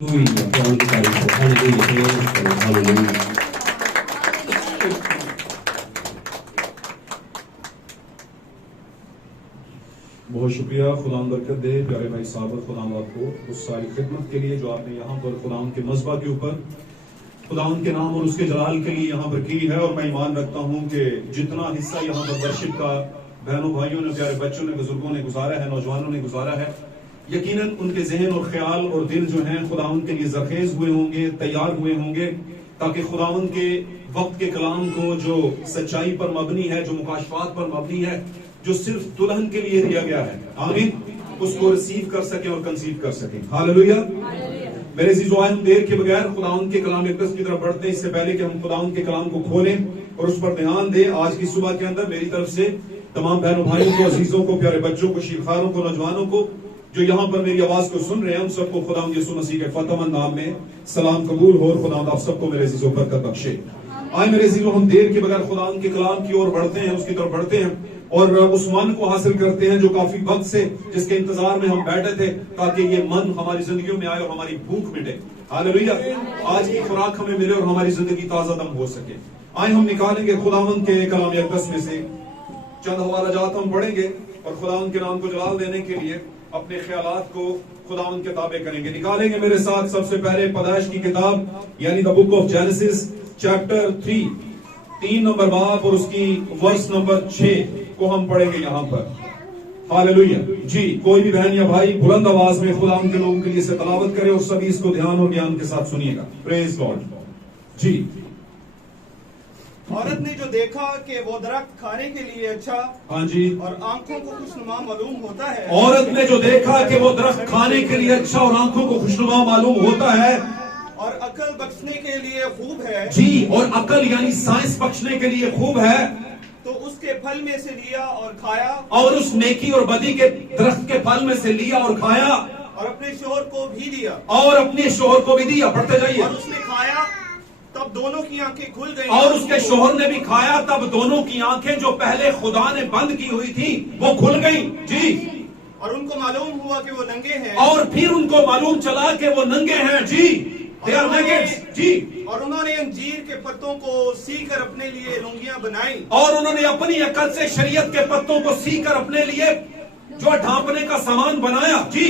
Hallelujah. God की तारीफ हो। Hallelujah. Hallelujah. बहुत शुक्रिया। खुदा बरकत दे प्यारे भाई साहब खुदा आपको उस सारी खिदमत के लिए जो आपने यहाँ पर खुदा के मज़बा के ऊपर खुदा के नाम और उसके जलाल के लिए यहाँ पर की है। और मैं ईमान रखता हूँ कि जितना हिस्सा यहाँ पर वर्शिप का बहनों भाइयों ने, प्यारे बच्चों ने, बुजुर्गों ने गुजारा है, नौजवानों ने गुजारा है, यकीनन उनके जहन और ख्याल और दिल जो हैं खुदा के लिए जरखेज हुए होंगे, तैयार हुए होंगे, ताकि खुदा के वक्त के कलाम को जो सच्चाई पर मबनी है, जो मुकाशफात पर मबनी है, जो सिर्फ दुल्हन के लिए दिया गया है, आमीन, उसको रिसीव कर सके और कंसीव कर सके। हालेलुया। मेरे अजीजों, हम देर के बगैर खुदा के कलाम इक़दस की तरफ बढ़ते हैं। इससे पहले कि हम खुदा के कलाम को खोलें और उस पर ध्यान दें, आज की सुबह के अंदर मेरी तरफ से तमाम बहनों भाइयों को, अजीजों को, प्यारे बच्चों को, शीरखारों को, नौजवानों को जो यहाँ पर मेरी आवाज को सुन रहे हैं, उन सबको खुदा यीशु मसीह के फतेहमंद नाम में सलाम कबूल हो। और खुदा आप सबको मेरे अजीजों बरकत बख्शे। आए मेरे अजीजों, हम देर के बगैर खुदा के कलाम की ओर बढ़ते हैं, उसकी तरफ बढ़ते हैं और उस मन को हासिल करते हैं जो काफी वक्त से जिसके इंतजार में हम बैठे थे, ताकि ये मन हमारी जिंदगियों में आए और हमारी भूख मिटे। हालेलुया। आज की खुराक हमें मिले और हमारी जिंदगी ताजा दम हो सके। आए हम निकालेंगे खुदावंद के कलाम अक़दस में से चंद हवाला जात हम पढ़ेंगे और खुदावंद के नाम को जलाल देने के लिए अपने ख्यालात को खुदावंद के ताबे करेंगे। निकालेंगे मेरे साथ सबसे पहले पैदाइश की किताब यानी the book of genesis chapter 3 number बाब और उसकी वर्स नंबर 6 को हम पढ़ेंगे यहाँ पर। हालेलुया। जी, कोई भी बहन या भाई बुलंद आवाज में खुदा के लोगों के लिए से तलावत करे और सभी इसको ध्यान और ज्ञान के साथ सुनिएगा। Praise God. जी। औरत ने जो देखा कि वो दरख्त खाने के लिए अच्छा, हाँ जी, और आंखों को खुशनुमा मालूम होता है। औरत ने जो देखा कि वो दरख्त खाने के लिए अच्छा और आंखों को खुशनुमा मालूम होता है और अकल बख्शने के लिए खूब है। जी, और अकल यानी साइंस बख्शने के लिए खूब है, तो उसके फल में से लिया और खाया, और उस नेकी और बदी के दरख्त के फल में से लिया और खाया, और अपने शोहर को भी दिया, और अपने शोहर को भी दिया। पढ़ते जाइए। और उसने खाया तब दोनों की आंखें खुल गईं। और उसके शोहर ने भी खाया, तब दोनों की आंखें जो पहले खुदा ने बंद की हुई थी वो खुल गईं। जी। और उनको मालूम हुआ कि वो नंगे हैं। और फिर उनको मालूम चला कि वो नंगे हैं। जी, they are naked। जी। और उन्होंने अंजीर के पत्तों को सीकर अपने लिए लुंगियां बनाई। और उन्होंने अपनी अकल से शरीयत के पत्तों को सीकर अपने लिए जो ढांपने का सामान बनाया। जी।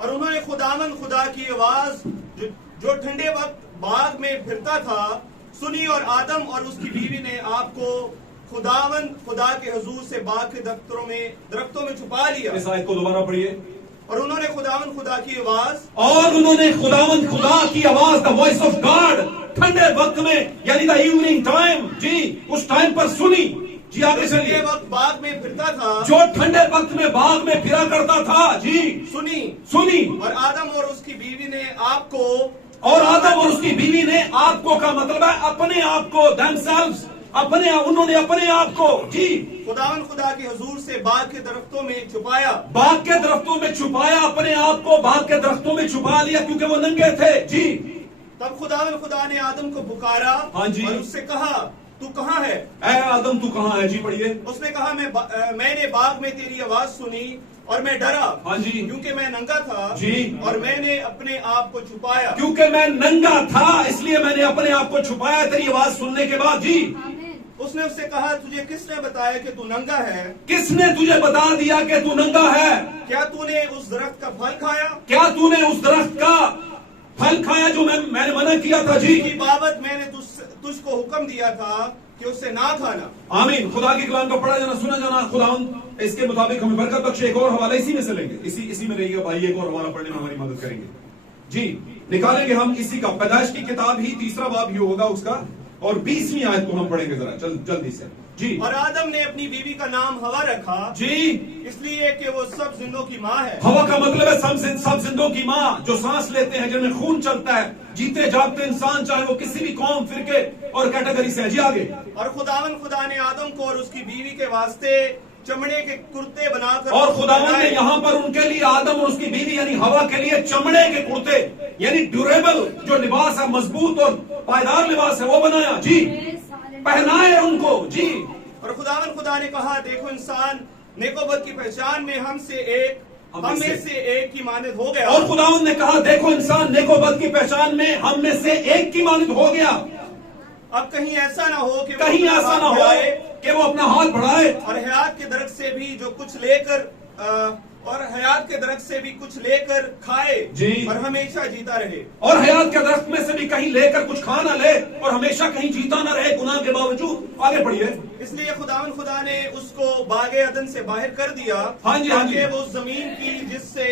और उन्होंने खुदा की आवाज जो ठंडे वक्त बाग में फिरता था सुनी, और आदम और उसकी बीवी ने आपको खुदा के हुजूर से बाग के दरख्तों में छुपा लिया। इस आयत को दोबारा पढ़िए। और उन्होंने खुदा की आवाज, और उन्होंने खुदा की आवाज, द वॉइस ऑफ गॉड, ठंडे वक्त में यानी द इवनिंग टाइम, जी, उस टाइम पर सुनी। जी, आगे चलिए। वक्त बाग में फिरता था, जो ठंडे वक्त में बाग में फिरा करता था। जी, सुनी। और आदम और उसकी बीवी ने आपको, और आदम और उसकी बीवी ने आपको का मतलब है अपने आप को, themselves, उन्होंने अपने आप को, जी, खुदा के हुजूर से बाग के दरख्तों में छुपाया। बाग के दरख्तों में छुपाया, अपने आप को बाग के दरख्तों में छुपा लिया क्योंकि वो नंगे थे। जी। तब खुदा ने आदम को पुकारा, हाँ जी, और उससे कहा, तू कहाँ है? ऐ आदम, तू कहाँ है? जी, पढ़िए। उसने कहा, मैंने बाग में तेरी आवाज सुनी और मैं डरा। हाँ जी, क्योंकि मैं नंगा था। जी। और मैंने अपने आप को छुपाया। क्योंकि मैं नंगा था इसलिए मैंने अपने आप को छुपाया तेरी आवाज सुनने के बाद। जी। उसने उससे कहा, तुझे किसने बताया कि तू नंगा है? किसने तुझे बता दिया कि तू नंगा है? क्या तूने उस दरख्त का फल खाया? क्या तूने उस दरख्त का फल खाया जो मैंने मना किया था? जी। की बाबत मैंने तुझको हुक्म दिया था कि उससे ना खाना। आमीन। खुदा की कलाम का पढ़ा जाना, सुना जाना, खुदा इसके मुताबिक हमें बरकत बख्शे। एक और हवाला इसी में से लेंगे, इसी में रहिएगा भाई, एक और हवाला पढ़ने में हमारी मदद करेंगे। जी, निकालेंगे हम इसी का, पैदाइश की किताब ही 3रा बाब ही होगा उसका, और 20वीं आयत को हम पढ़ेंगे जरा जल्दी से। जी। और आदम ने अपनी बीवी का नाम हवा रखा। जी। इसलिए कि वो सब जिंदों की माँ है। हवा का मतलब है सब जिंदों की माँ, जो सांस लेते हैं, जिनमें खून चलता है, जीते जागते इंसान, चाहे वो किसी भी कौम, फिरके और कैटेगरी से है। जी, आगे। और खुदा ने आदम को और उसकी बीवी के वास्ते चमड़े के कुर्ते बनाकर, और खुदावन ने यहाँ पर उनके लिए, आदम और उसकी बीवी यानी हवा के लिए, चमड़े के कुर्ते यानी ड्यूरेबल जो लिबास है, मजबूत और पायदार लिबास है, वो बनाया। जी, पहनाए उनको। जी। और खुदा ने कहा, देखो इंसान नेकोबद की पहचान में हमसे एक हम में से एक की मानद हो गया। और खुदावंद ने कहा, देखो इंसान नेको बद की पहचान में हम में से एक की मानद हो गया। अब कहीं ऐसा ना हो कि कहीं ऐसा ना हो कि वो अपना हाथ बढ़ाए और हयात के दरख्त से भी जो कुछ लेकर और हयात के दरख्त से भी कुछ लेकर खाए जी, और हमेशा जीता रहे। और हयात के दरख्त में से भी कहीं लेकर कुछ खा ना ले और हमेशा कहीं जीता ना रहे गुनाह के बावजूद। आगे बढ़िए। इसलिए खुदा ने उसको बागे अदन से बाहर कर दिया, हाँ जी, हाँ जी, ताकि वो जमीन की जिससे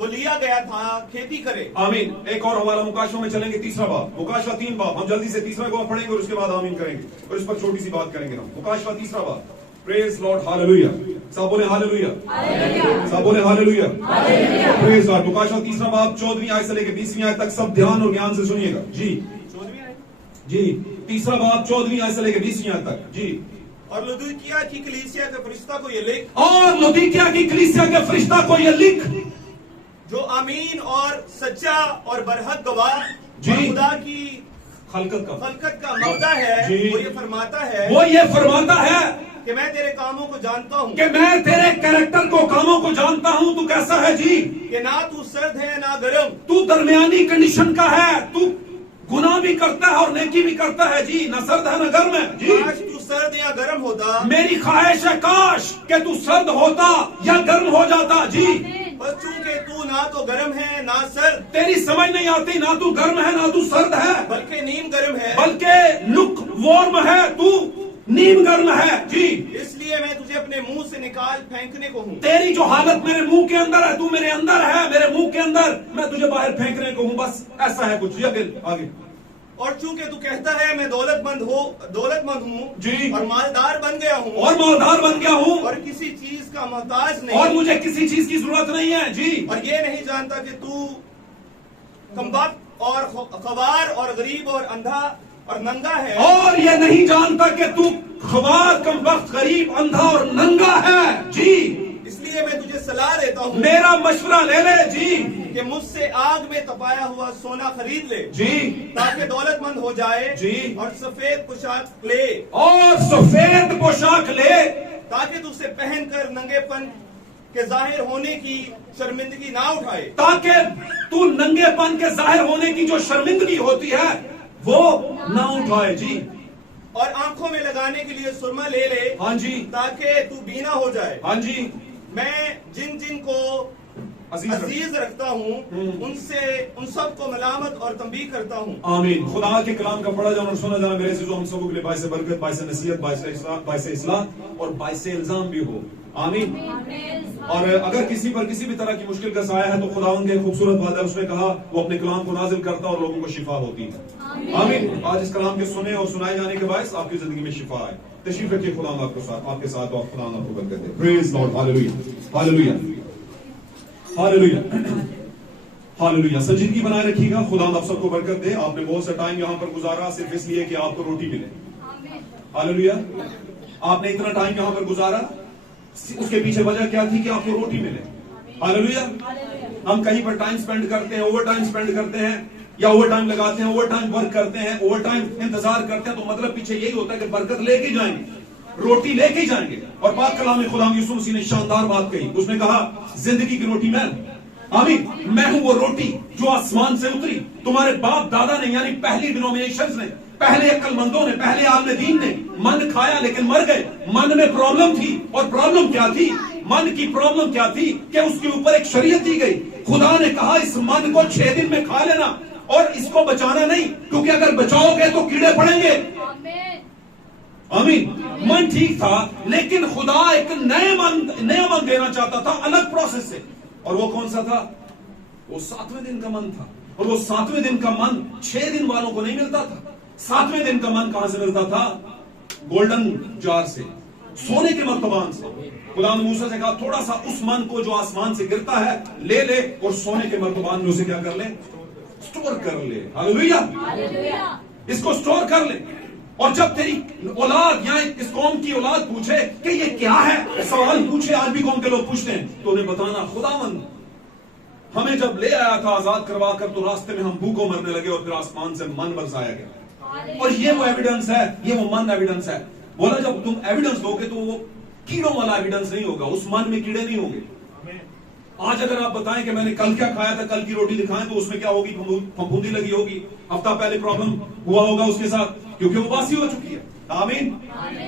वो लिया गया था खेती करे। आमीन। एक और हमारा मुकाशों में चलेंगे, तीसरा बाब, मुकाशवा 3 बाब। हम जल्दी से तीसरा को पढ़ेंगे और उसके बाद आमीन करेंगे और इस पर छोटी सी बात करेंगे हम। मुकाशवा 3 बाब। Praise Lord, hallelujah. सब बोले हालेलुया, सब बोले हालेलुया, प्रेज लॉर्ड। मुकाशवा 3 बाब 14वीं आयत से लेकर 20वीं आयत तक सब ध्यान और ज्ञान से सुनिएगा जी। 14वीं आयत जी, 3 बाब 14वीं आयत से लेकर 20वीं आयत तक जी। और लुदीकिया की कलीसिया के फरिश्ता को ये लिख, और लुदीकिया की कलीसिया के फरिश्ता को ये लिख, जो अमीन और सच्चा और बरहक गवाह जी, और खुदा की खलकत का मबदा है, जी, वो ये फरमाता है, वो ये फरमाता है कि मैं तेरे कामों को जानता हूँ, कि मैं तेरे कैरेक्टर को, कामों को जानता हूँ। तू कैसा है जी? कि ना तू सर्द है ना गर्म, तू दरमियानी कंडीशन का है। तू गुनाह भी करता है और नेकी भी करता है जी, न सर्द है न गर्म है जी। काश तू सर्द या गर्म होता। मेरी ख्वाहिश है काश कि तू सर्द होता या गर्म हो जाता जी। बस चूंकि तू ना तो गर्म है ना सर्द, तेरी समझ नहीं आती, ना तू गर्म है ना तू सर्द है, बल्कि नीम गर्म है, बल्कि लुक वार्म है, तू नीम गर्म है जी। इसलिए मैं तुझे अपने मुंह से निकाल फेंकने को हूँ। तेरी जो हालत मेरे मुंह के अंदर है, तू मेरे अंदर है, मेरे मुंह के अंदर, मैं तुझे बाहर फेंकने को हूँ। बस ऐसा है कुछ। आगे। और चूंकि तू कहता है मैं दौलतमंद हूँ जी, और मालदार बन गया हूँ, और मालदार बन गया हूँ, और किसी चीज का मोहताज नहीं, और मुझे किसी चीज की जरूरत नहीं है जी। और ये नहीं जानता कि तू कमबख्त और खवार और गरीब और अंधा और नंगा है, और ये नहीं जानता कि तू खवार, कमबख्त, गरीब, अंधा और नंगा है जी। इसलिए मैं तुझे सलाह देता हूँ, मेरा मशवरा ले ले जी, कि मुझसे आग में तपाया हुआ सोना खरीद ले जी, ताकि दौलतमंद हो जाए जी, और सफेद पोशाक ले, और सफेद पोशाक ले, ताकि तू उसे पहनकर नंगेपन के जाहिर होने की शर्मिंदगी ना उठाए, ताकि तू नंगेपन के जाहिर होने की जो शर्मिंदगी होती है वो ना उठाए जी। और आंखों में लगाने के लिए सुरमा ले ले, हाँ जी, ताकि तू बीना हो जाए। हाँ जी। मैं जिन जिन को अजीज रखता हूँ उन सबको मलामत और तंबीह करता हूँ। आमीन। खुदा के कलाम का पढ़ा जाना और सुना जाना मेरे से जो हम सबों के लिए बाइस बरकत, बाइस नसीहत, बाइस इस्लाह और बाइस इल्जाम भी हो। आमीन। और अगर किसी पर किसी भी तरह की मुश्किल का साया है तो खुदावंद के खूबसूरत बात है, उसने कहा वो अपने कलाम को नाजिल करता और लोगों को शिफा होती है। आमीन। आज इस कलाम के सुने और सुनाए जाने के बायस आपकी जिंदगी में शिफा आए। तशरीफ रखिए, खुदा आपके साथ और खुदा आपको बरकत दे। Praise Lord, hallelujah, hallelujah, hallelujah, hallelujah. संजीदगी बनाए रखिएगा, खुदा आप सबको बरकत दे। आपने बहुत सा टाइम यहाँ पर गुजारा सिर्फ इसलिए कि आपको रोटी मिले। हालेलुया। आपने इतना टाइम यहाँ पर गुजारा, उसके पीछे वजह क्या थी? कि आपको रोटी मिले। हालेलुया। हम कहीं पर टाइम स्पेंड करते हैं, ओवर टाइम स्पेंड करते हैं, या ओवर टाइम लगाते हैं, ओवर टाइम वर्क करते हैं, ओवर टाइम इंतजार करते हैं, तो मतलब पीछे यही होता है कि बरकत लेके जाएंगे, रोटी लेके जाएंगे। और पाक कलाम में खुदा यीशु मसीह ने शानदार बात कही। उसने कहा जिंदगी की रोटी मैं, आमीन, मैं हूं वो रोटी जो आसमान से उतरी। तुम्हारे बाप दादा ने, यानी पहली डिनोमिनेशंस ने, पहले अक्लमंदों ने, पहले आलम दीन ने मन खाया लेकिन मर गए। मन में प्रॉब्लम थी, और प्रॉब्लम क्या थी? मन की प्रॉब्लम क्या थी? कि उसके ऊपर एक शरीयत दी गई। खुदा ने कहा इस मन को 6 दिन में खा लेना और इसको बचाना नहीं, क्योंकि अगर बचाओगे तो कीड़े पड़ेंगे। आमीन। मन ठीक था, लेकिन खुदा एक नया मन देना चाहता था, अलग प्रोसेस से। और वो कौन सा था? वो 7वें दिन का मन था। और वो 7वें दिन का मन 6 दिन वालों को नहीं मिलता था। 7वें दिन का मन कहां से मिलता था? गोल्डन जार से, सोने के मर्तबान से। खुदा ने मूसा से कहा थोड़ा सा उस मन को जो आसमान से गिरता है ले ले, और सोने के मर्तबान में उसे क्या कर ले? स्टोर कर ले। हालेलुया। इसको स्टोर कर ले। और जब तेरी औलाद या इस कौम की औलाद पूछे कि ये क्या है, सवाल पूछे, आज भी कौम के लोग पूछते हैं, तो उन्हें बताना खुदावंद हमें जब ले आया था आजाद करवा कर, तो रास्ते में हम भूखों मरने लगे और फिर आसमान से मन बरसाया गया। और ये वो एविडेंस है, ये वो मन एविडेंस है। बोला जब तुम एविडेंस दोगे तो वो कीड़ों वाला एविडेंस नहीं होगा, उस मन में कीड़े नहीं होंगे। आज अगर आप बताएं कि मैंने कल क्या खाया था, कल की रोटी दिखाएं, तो उसमें क्या होगी? फफूंदी लगी होगी, हफ्ता पहले प्रॉब्लम हुआ होगा उसके साथ, क्योंकि वो बासी हो चुकी है। आमीन।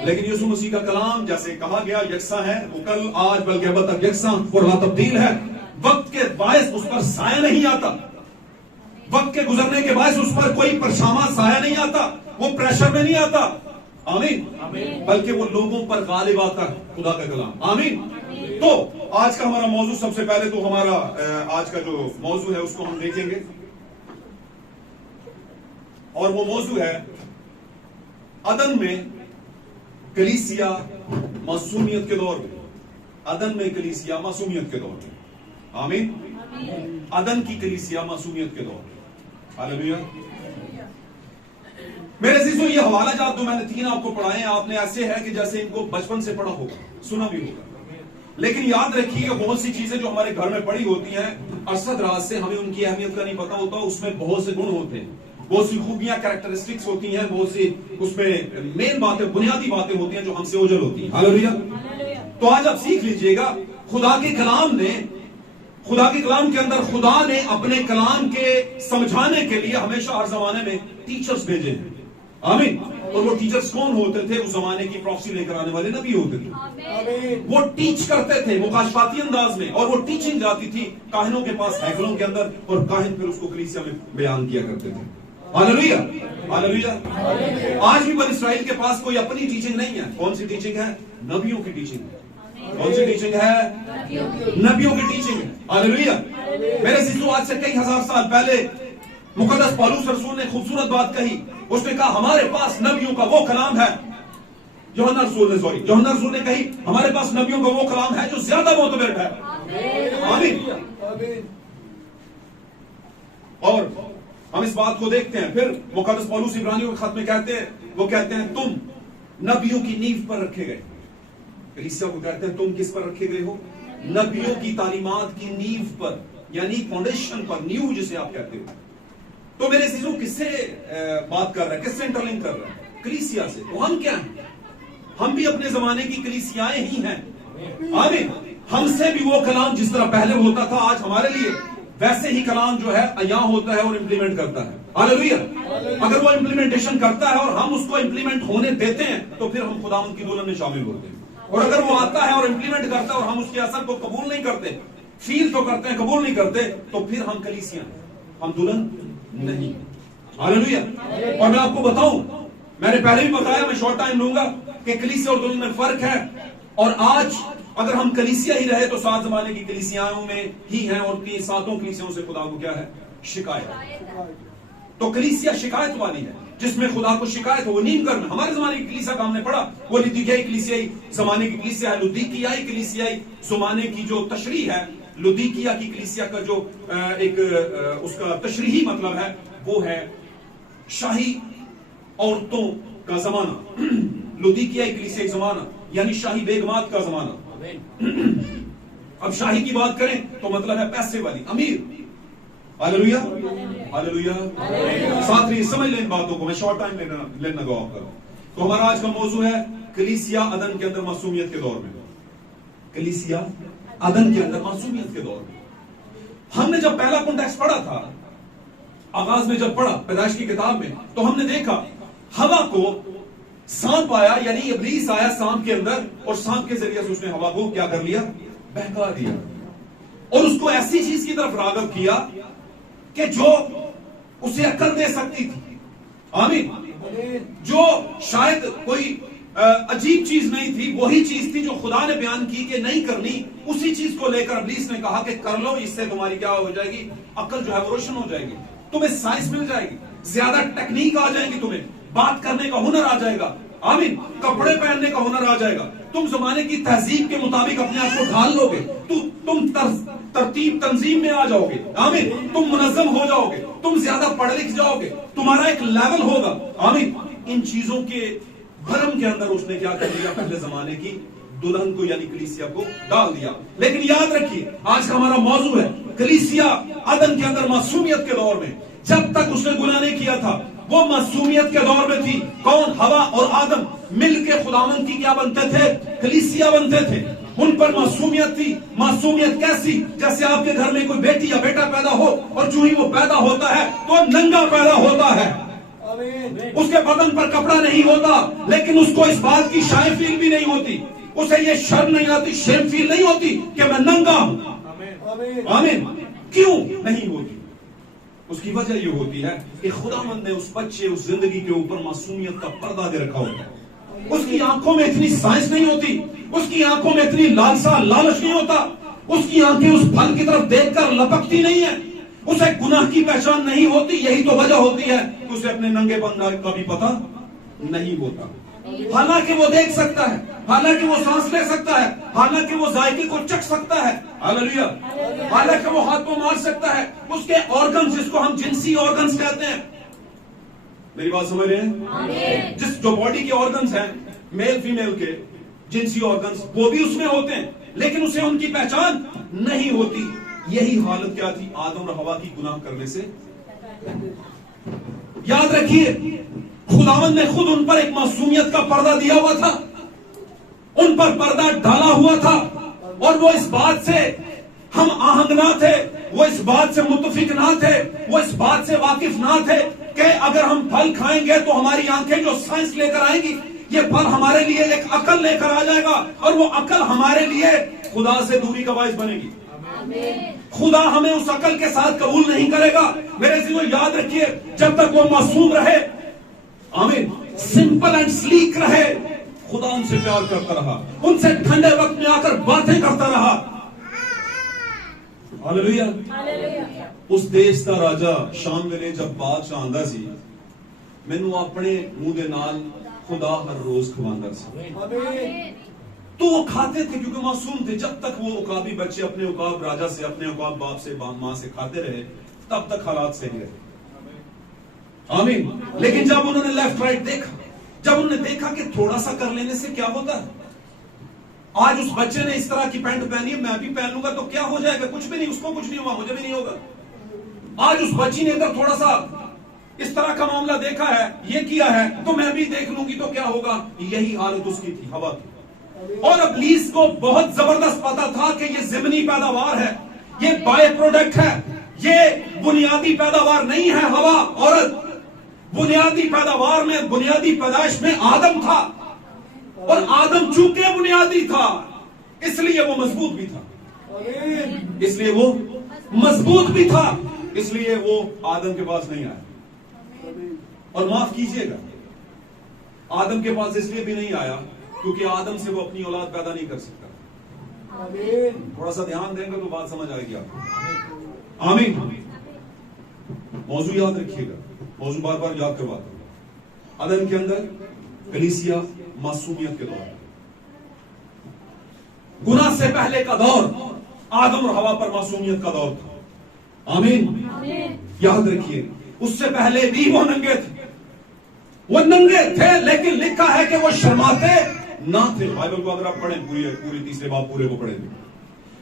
लेकिन यीशु मसीह का कलाम जैसे कहा गया यकसा है, वो कल आज बल्कि अब तक यकसा और ला तब्दील है। वक्त के बायस उस पर साया नहीं आता, वक्त के गुजरने के बायस उस पर कोई परछामा साया नहीं आता, वो प्रेशर में नहीं आता। आमीन। बल्कि वो लोगों पर गालिब आता है खुदा का कलाम। आमीन। तो आज का हमारा मौजू, सबसे पहले तो हमारा आज का जो मौजू है उसको हम देखेंगे, और वो मौजू है अदन में कलीसिया मासूमियत के दौर में। अदन में कलीसिया मासूमियत के दौर में। आमीन। अदन की कलीसिया मासूमियत के दौर में। हालेलुया। मेरे अजीजों, ये हवाला जात जो मैंने 3 आपको पढ़ाए हैं, आपने ऐसे है कि जैसे इनको बचपन से पढ़ा होगा, सुना भी होगा। लेकिन याद रखिए बहुत सी चीजें जो हमारे घर में पड़ी होती हैं, अरसद राज से हमें उनकी अहमियत का नहीं पता होता। उसमें बहुत से गुण होते हैं, बहुत सी खूबियां, कैरेक्टरिस्टिक्स होती हैं, बहुत सी उसमें मेन बातें, बुनियादी बातें होती हैं जो हमसे ओझल होती हैं। हालेलुया। तो आज आप सीख लीजिएगा, खुदा के कलाम के अंदर खुदा ने अपने कलाम के समझाने के लिए हमेशा हर जमाने में टीचर्स भेजे हैं। आमीन। और वो टीचर्स कौन होते थे? उस जमाने की प्रॉक्सी लेकर आने वाले नबी होते थे। वो टीच करते थे मुकाशफाती अंदाज में, और वो टीचिंग जाती थी काहिनों के पास हैकलों के अंदर, और काहिन फिर उसको कलीसिया में बयान किया करते थे। हालेलुया। हालेलुया। आज भी बनी इस्राइल के पास कोई अपनी टीचिंग नहीं है। कौन सी टीचिंग है? नबियों की टीचिंग है। कौन सी टीचिंग है? नबियों की टीचिंग है। हालेलुया। मेरे सिद्धू, आज से कई हजार साल पहले मुकद्दस पौलुस रसूल ने खूबसूरत बात कही। उसने कहा हमारे पास नबियों का वो कलाम है, यूहन्ना रसूल ने कही हमारे पास नबियों का वो कलाम है जो ज्यादा मोतबर है। आमीन। और हम इस बात को देखते हैं, फिर मुकद्दस पौलुस इब्रानियों के खत में कहते हैं तुम नबियों की नींव पर रखे गए। कलीसिया को कहते हैं तुम किस पर रखे गए हो? नबियों की तालीमात की नींव पर, यानी फाउंडेशन पर, नींव जिसे आप कहते हो। तो मेरे चीजों किससे बात कर रहा है, किससे इंटरलिंक कर रहा है? कलीसिया से। तो हम क्या हैं? हम भी अपने जमाने की कलीसियाएं ही हैं। आमीन। हमसे भी वो कलाम जिस तरह पहले होता था, आज हमारे लिए वैसे ही कलाम जो है यहाँ होता है और इम्प्लीमेंट करता है। हालेलुया। अगर वो इम्प्लीमेंटेशन करता है और हम उसको इम्प्लीमेंट होने देते हैं, तो फिर हम खुदावंद की दुल्हन में शामिल होते हैं। और अगर वो आता है और इम्प्लीमेंट करता है और हम उसके असर को कबूल नहीं करते, फील तो करते हैं, कबूल नहीं करते, तो फिर हम कलीसिया, हम दुल्हन नहीं। हालेलुया। और मैं आपको बताऊं, मैंने पहले भी बताया, मैं शॉर्ट टाइम लूंगा, कि कलीसिया और दुल्हन में फर्क है। और आज अगर हम कलीसिया ही रहे तो 7 जमाने की कलीसियाओं में ही हैं, और 7 कलीसियाओं से खुदा को क्या है? शिकायत। तो कलीसिया शिकायत वाली है, जिसमें खुदा को शिकायत हो, वो नीम करना। हमारे जमाने की कलीसिया का हमने पढ़ा, वो लुदीकियाई कलीसियाई जमाने की कलीसिया है। लुदीकियाई कलीसियाई जमाने की जो तशरीह है, लुदीकिया की कलीसिया का जो एक उसका तशरीही मतलब है, वो है शाही औरतों का जमाना। लुदीकियाई कलीसियाई जमाना यानी शाही बेगमात का जमाना। अब शाही की बात करें तो मतलब है पैसे वाली, अमीर। हालेलुया। हालेलुया। साथ ही समझ लें इन बातों को, मैं शॉर्ट टाइम लेना गौ करूं। तो हमारा आज का मौजू है कलीसिया अदन के अंदर मासूमियत के दौर में। कलीसिया अदन के अंदर मासूमियत के दौर में। हमने जब पहला कॉन्टेक्स्ट पढ़ा था, आगाज में जब पढ़ा पैदाइश की किताब में, तो हमने देखा हवा को सांप आया, यानी इब्लीस आया सांप के अंदर, और सांप के जरिए से उसने हवा को क्या कर लिया? बहका दिया, और उसको ऐसी चीज की तरफ राग़ब किया कि जो उसे अक्ल दे सकती थी। आमीन। जो शायद कोई अजीब चीज नहीं थी, वही चीज थी जो खुदा ने बयान की कि नहीं करनी, उसी चीज को लेकर इब्लीस ने कहा कि कर लो, इससे तुम्हारी क्या हो जाएगी? अक्ल जो है वो रोशन हो जाएगी, तुम्हें साइंस मिल जाएगी, ज्यादा टेक्निक आ जाएगी, तुम्हें बात करने का हुनर आ जाएगा। आमीन। कपड़े पहनने का हुनर आ जाएगा, तुम जमाने की तहजीब के मुताबिक अपने आप को ढाल लोगे, तुम तरतीब तंजीम में आ जाओगे। आमीन। तुम मुनज़्ज़म हो जाओगे, तुम ज्यादा पढ़ लिख जाओगे, तुम्हारा एक लेवल होगा। आमीन। इन चीजों के भरम के अंदर उसने क्या कर दिया? पहले जमाने की दुल्हन को यानी कलीसिया को डाल दिया। लेकिन याद रखिए, आज का हमारा मौजू है कलीसिया अदन के अंदर मासूमियत के दौर में। जब तक उसने गुनाह नहीं किया था, वो मासूमियत के दौर में थी। कौन? हवा और आदम मिलके खुदावंद की क्या बनते थे? कलीसिया बनते थे। उन पर मासूमियत थी। मासूमियत कैसी? जैसे आपके घर में कोई बेटी या बेटा पैदा हो और जो ही वो पैदा होता है तो नंगा पैदा होता है, उसके बदन पर कपड़ा नहीं होता, लेकिन उसको इस बात की शाय फील भी नहीं होती, उसे ये शर्म नहीं आती, शेम फील नहीं होती कि मैं नंगा हूं। आमीन। क्यों नहीं होती? उसकी वजह ये होती है कि खुदावंद ने उस बच्चे, उस जिंदगी के ऊपर मासूमियत का पर्दा दे रखा होता है। उसकी आंखों में इतनी साइंस नहीं होती, उसकी आंखों में इतनी लालसा, लालच नहीं होता, उसकी आंखें उस फल की तरफ देखकर लपकती नहीं है, उसे गुनाह की पहचान नहीं होती। यही तो वजह होती है कि उसे अपने नंगेपन का भी पता नहीं होता। हालांकि वो देख सकता है, हालांकि वो सांस ले सकता है, हालांकि वो जायके को चख सकता है, हालेलुया, हालांकि वो हाथ को मार सकता है, उसके ऑर्गन्स, जिसको हम जिनसी ऑर्गन्स कहते हैं, मेरी बात समझ रहे हैं? जिस जो बॉडी के ऑर्गन्स हैं, मेल फीमेल के जिनसी ऑर्गन्स, वो भी उसमें होते हैं, लेकिन उसे उनकी पहचान नहीं होती। यही हालत क्या थी आदम और हवा की गुनाह करने से? याद रखिए, खुदावंद ने खुद उन पर एक मासूमियत का पर्दा दिया हुआ था, उन पर पर्दा डाला हुआ था, और वो इस बात से हम आहंग ना थे, वो इस बात से मुत्तफिक ना थे, वो इस बात से वाकिफ ना थे कि अगर हम फल खाएंगे तो हमारी आंखें जो साइंस लेकर आएंगी, ये फल हमारे लिए एक अकल लेकर आ जाएगा, और वो अकल हमारे लिए खुदा से दूरी का बायस बनेगी। खुदा हमें उस अकल के साथ कबूल नहीं करेगा। मेरे से याद रखिए, जब तक वो मासूम रहे, आमीन, सिंपल एंड स्लीक रहे, खुदा उनसे प्यार करता रहा, उनसे ठंडे वक्त में आकर बातें करता रहा। हालेलुया। उस देश का राजा शाम वेले जब बादशाह आंदा सी, मैनू अपने मुंह दे नाल खुदा हर रोज खवांदा सी। तो वो खाते थे क्योंकि मासूम थे। जब तक वो उकाबी बच्चे अपने उकाब राजा से, अपने उकाब बाप से, मां से खाते रहे, तब तक हालात सही रहे। आमीन। लेकिन जब उन्होंने लेफ्ट राइट देखा, जब उन्होंने देखा कि थोड़ा सा कर लेने से क्या होता है, आज उस बच्चे ने इस तरह की पैंट पहनी है, मैं भी पहन लूंगा तो क्या हो जाएगा? कुछ भी नहीं, उसको कुछ नहीं हुआ, मुझे भी नहीं होगा। आज उस बच्ची ने इधर थोड़ा सा इस तरह का मामला देखा है, ये किया है, तो मैं भी देख लूंगी तो क्या होगा? यही हालत उसकी थी, हवा की। और इब्लीस को बहुत जबरदस्त पता था कि ये ज़िमनी पैदावार है, ये बाय प्रोडक्ट है, ये बुनियादी पैदावार नहीं है। हवा, औरत, बुनियादी पैदावार में, बुनियादी पैदाइश में आदम था, और आदम चूंकि बुनियादी था इसलिए वो मजबूत भी था, इसलिए वो मजबूत भी था, इसलिए वो आदम के पास नहीं आया। और माफ कीजिएगा, आदम के पास इसलिए भी नहीं आया क्योंकि आदम से वो अपनी औलाद पैदा नहीं कर सकता। थोड़ा सा ध्यान देंगे तो बात समझ आएगी आपको। आमीन। मौजू याद रखिएगा, मौजू बार बार याद करवाता हूं। आदम के अंदर कलीसिया मासूमियत के दौर, गुनाह से पहले का दौर आदम और हवा पर मासूमियत का दौर था। आमीन। याद रखिए, उससे पहले भी वो नंगे थे, वो नंगे थे, लेकिन लिखा है कि वो शर्माते ना थे। बाइबल को अगर आप पढ़ें, पूरी तीसरे बाब पूरे को पढ़ेंगे,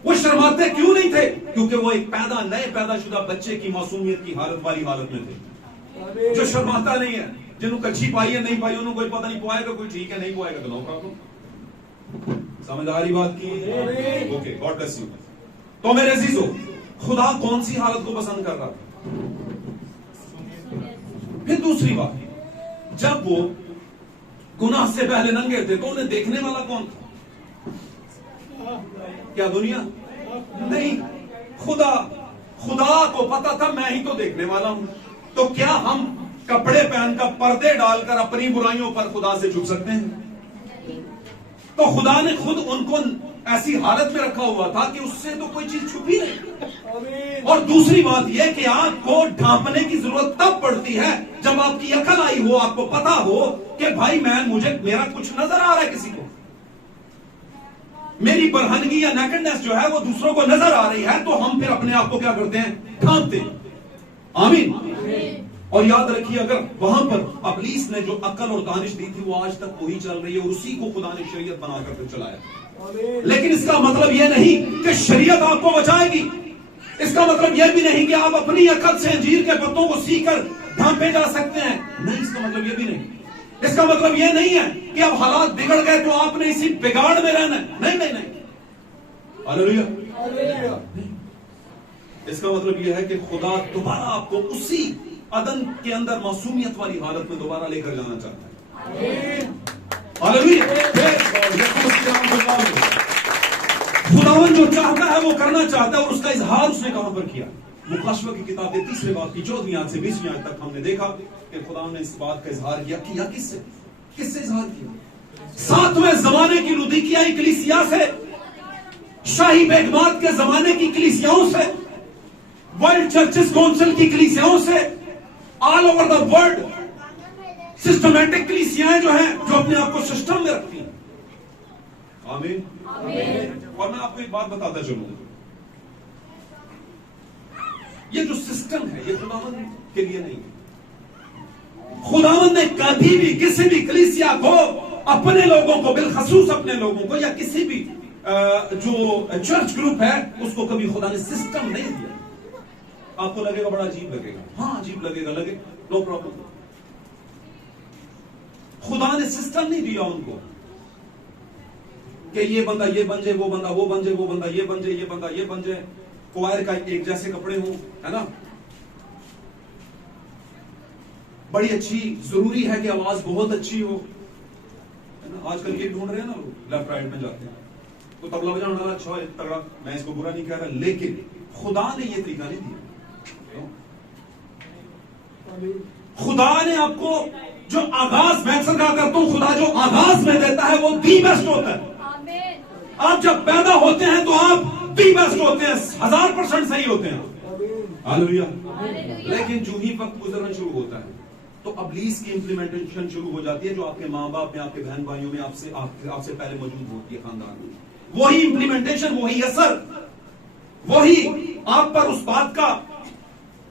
वो शर्माते क्यों नहीं थे? क्योंकि वो एक नए पैदाशुदा बच्चे की मासूमियत की वाली हालत में थे, जो शर्माता नहीं है, जिन्होंने कच्ची पाई है, नहीं पाई, उन्होंने कोई पता नहीं, पाएगा कोई ठीक है, नहीं पाएगा तो नो प्रॉब्लम। समझ आ रही बात की? Okay, God bless you. तो मेरे अजीजों, खुदा कौन सी हालत को पसंद कर रहा था? फिर दूसरी बात, जब वो गुनाह से पहले नंगे थे तो उन्हें देखने वाला कौन था? क्या दुनिया? नहीं, खुदा। खुदा को पता था मैं ही तो देखने वाला हूं। तो क्या हम कपड़े पहनकर, पर्दे डालकर अपनी बुराइयों पर खुदा से छुप सकते हैं? तो खुदा ने खुद उनको ऐसी हालत में रखा हुआ था कि उससे तो कोई चीज छुपी नहीं। और दूसरी बात यह कि आंख को ढांपने की जरूरत तब पड़ती है जब आपकी अकल आई हो, आपको पता हो कि भाई मेरा कुछ नजर आ रहा है, किसी को मेरी बरहनगी या नेकेडनेस जो है वो दूसरों को नजर आ रही है, तो हम फिर अपने आप को क्या करते हैं? ढांपते हैं। आमीन। और याद रखिए, अगर वहां पर इब्लीस ने जो अकल और दानिश दी थी वो आज तक वही चल रही है, और उसी को खुदा ने शरीयत बनाकर फिर चलाया। लेकिन इसका मतलब यह नहीं कि शरीयत आपको बचाएगी, इसका मतलब यह भी नहीं कि आप अपनी अकल से अंजीर के पत्तों को सीकर ढांपे जा सकते हैं। नहीं, इसका मतलब यह भी नहीं। इसका मतलब यह नहीं है कि अब हालात बिगड़ गए तो आपने इसी बिगाड़ में रहना है। नहीं नहीं नहीं, हालेलुया। इसका मतलब यह है कि खुदा दोबारा आपको उसी अदन के अंदर मासूमियत वाली हालत में दोबारा लेकर जाना चाहता है। हालेलुया। खुदावन जो चाहता है वो करना चाहता है, और उसका इजहार उसने कहां पर किया? मुकाशवा की किताब के 3 बाब की 14वीं आयत से 20वीं आयत तक हमने देखा कि खुदा ने इस बात का इजहार किया किससे इजहार किया? 7वें जमाने की लुदीकियाई कलीसिया से, शाही बेगमात के जमाने की कलीसियाओं से, वर्ल्ड चर्चेस काउंसिल की कलीसियाओं से, all over the world systematic कलीसियाएं जो हैं, जो अपने आप को सिस्टम में रखती हैं। आमीन। और मैं आपको एक बात बताता चलूंगा, ये जो सिस्टम है ये खुदावंद के लिए नहीं है। खुदावंद ने कभी भी किसी भी कलीसिया को, अपने लोगों को, बिलखसूस अपने लोगों को, या किसी भी जो चर्च ग्रुप है उसको कभी खुदा ने सिस्टम नहीं दिया। आपको लगेगा बड़ा अजीब लगेगा, हाँ अजीब लगेगा, नो प्रॉब्लम। खुदा ने सिस्टम नहीं दिया उनको कि ये बंदा ये बन जाए, वो बंदा वो बन जाए, वो बंदा ये बन जाए, ये बंदा ये बन जाए, क्वायर का एक जैसे कपड़े हो, है ना। बड़ी अच्छी, जरूरी है कि आवाज बहुत अच्छी हो, है ना। आजकल ये ढूंढ रहे हैं ना लोग, लेफ्ट राइट में जाते हैं तो तबला बजाना वाला अच्छा है, तगड़ा, मैं इसको बुरा नहीं कह रहा, लेकिन खुदा ने ये तरीका नहीं दिया। खुदा ने आपको जो आगाज, मैं अक्सर कहा करता हूं, खुदा जो आगाज में देता है वो दी बेस्ट होता है। आप जब पैदा होते हैं तो आप दी बेस्ट होते हैं, 1000% सही होते हैं। हालेलुया। लेकिन जो ही वक्त गुजरना शुरू होता है तो इब्लीस की इंप्लीमेंटेशन शुरू हो जाती है, जो आपके माँ बाप में, आपके बहन भाइयों में, आपसे पहले मौजूद होती है खानदान में। वही इंप्लीमेंटेशन, वही असर, वही आप पर उस बात का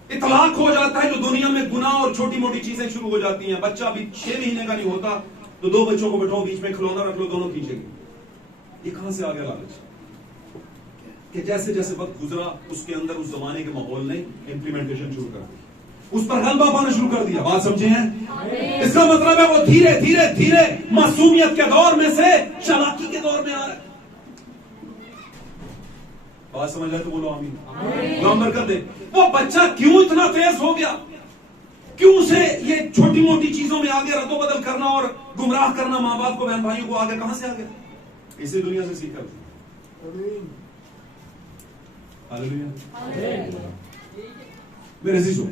इतलाक हो जाता है जो दुनिया में गुनाह और छोटी मोटी चीजें शुरू हो जाती हैं। बच्चा अभी 6 महीने का नहीं होता तो 2 बच्चों को बैठाओ, बीच में खिलौना रख लो, दोनों खींचेंगे। ये कहां से आ गया लालच? कि जैसे जैसे वक्त गुजरा उसके अंदर उस जमाने के माहौल ने इंप्लीमेंटेशन शुरू कर दी, उस पर गलबा पाना शुरू कर दिया। बात समझे हैं? इसका मतलब है वो धीरे धीरे धीरे मासूमियत के दौर में से चालाकी के दौर में आ रहा है। बात समझ आए तो बोलो आमीन। नंबर कर दे। वो बच्चा क्यों इतना तेज हो गया? क्यों से ये छोटी मोटी चीजों में आ गया? रद्दो बदल करना और गुमराह करना मां बाप को, बहन भाइयों को आ गया। कहां से आ गया? इसी दुनिया से सीखा। मेरे अजीजों,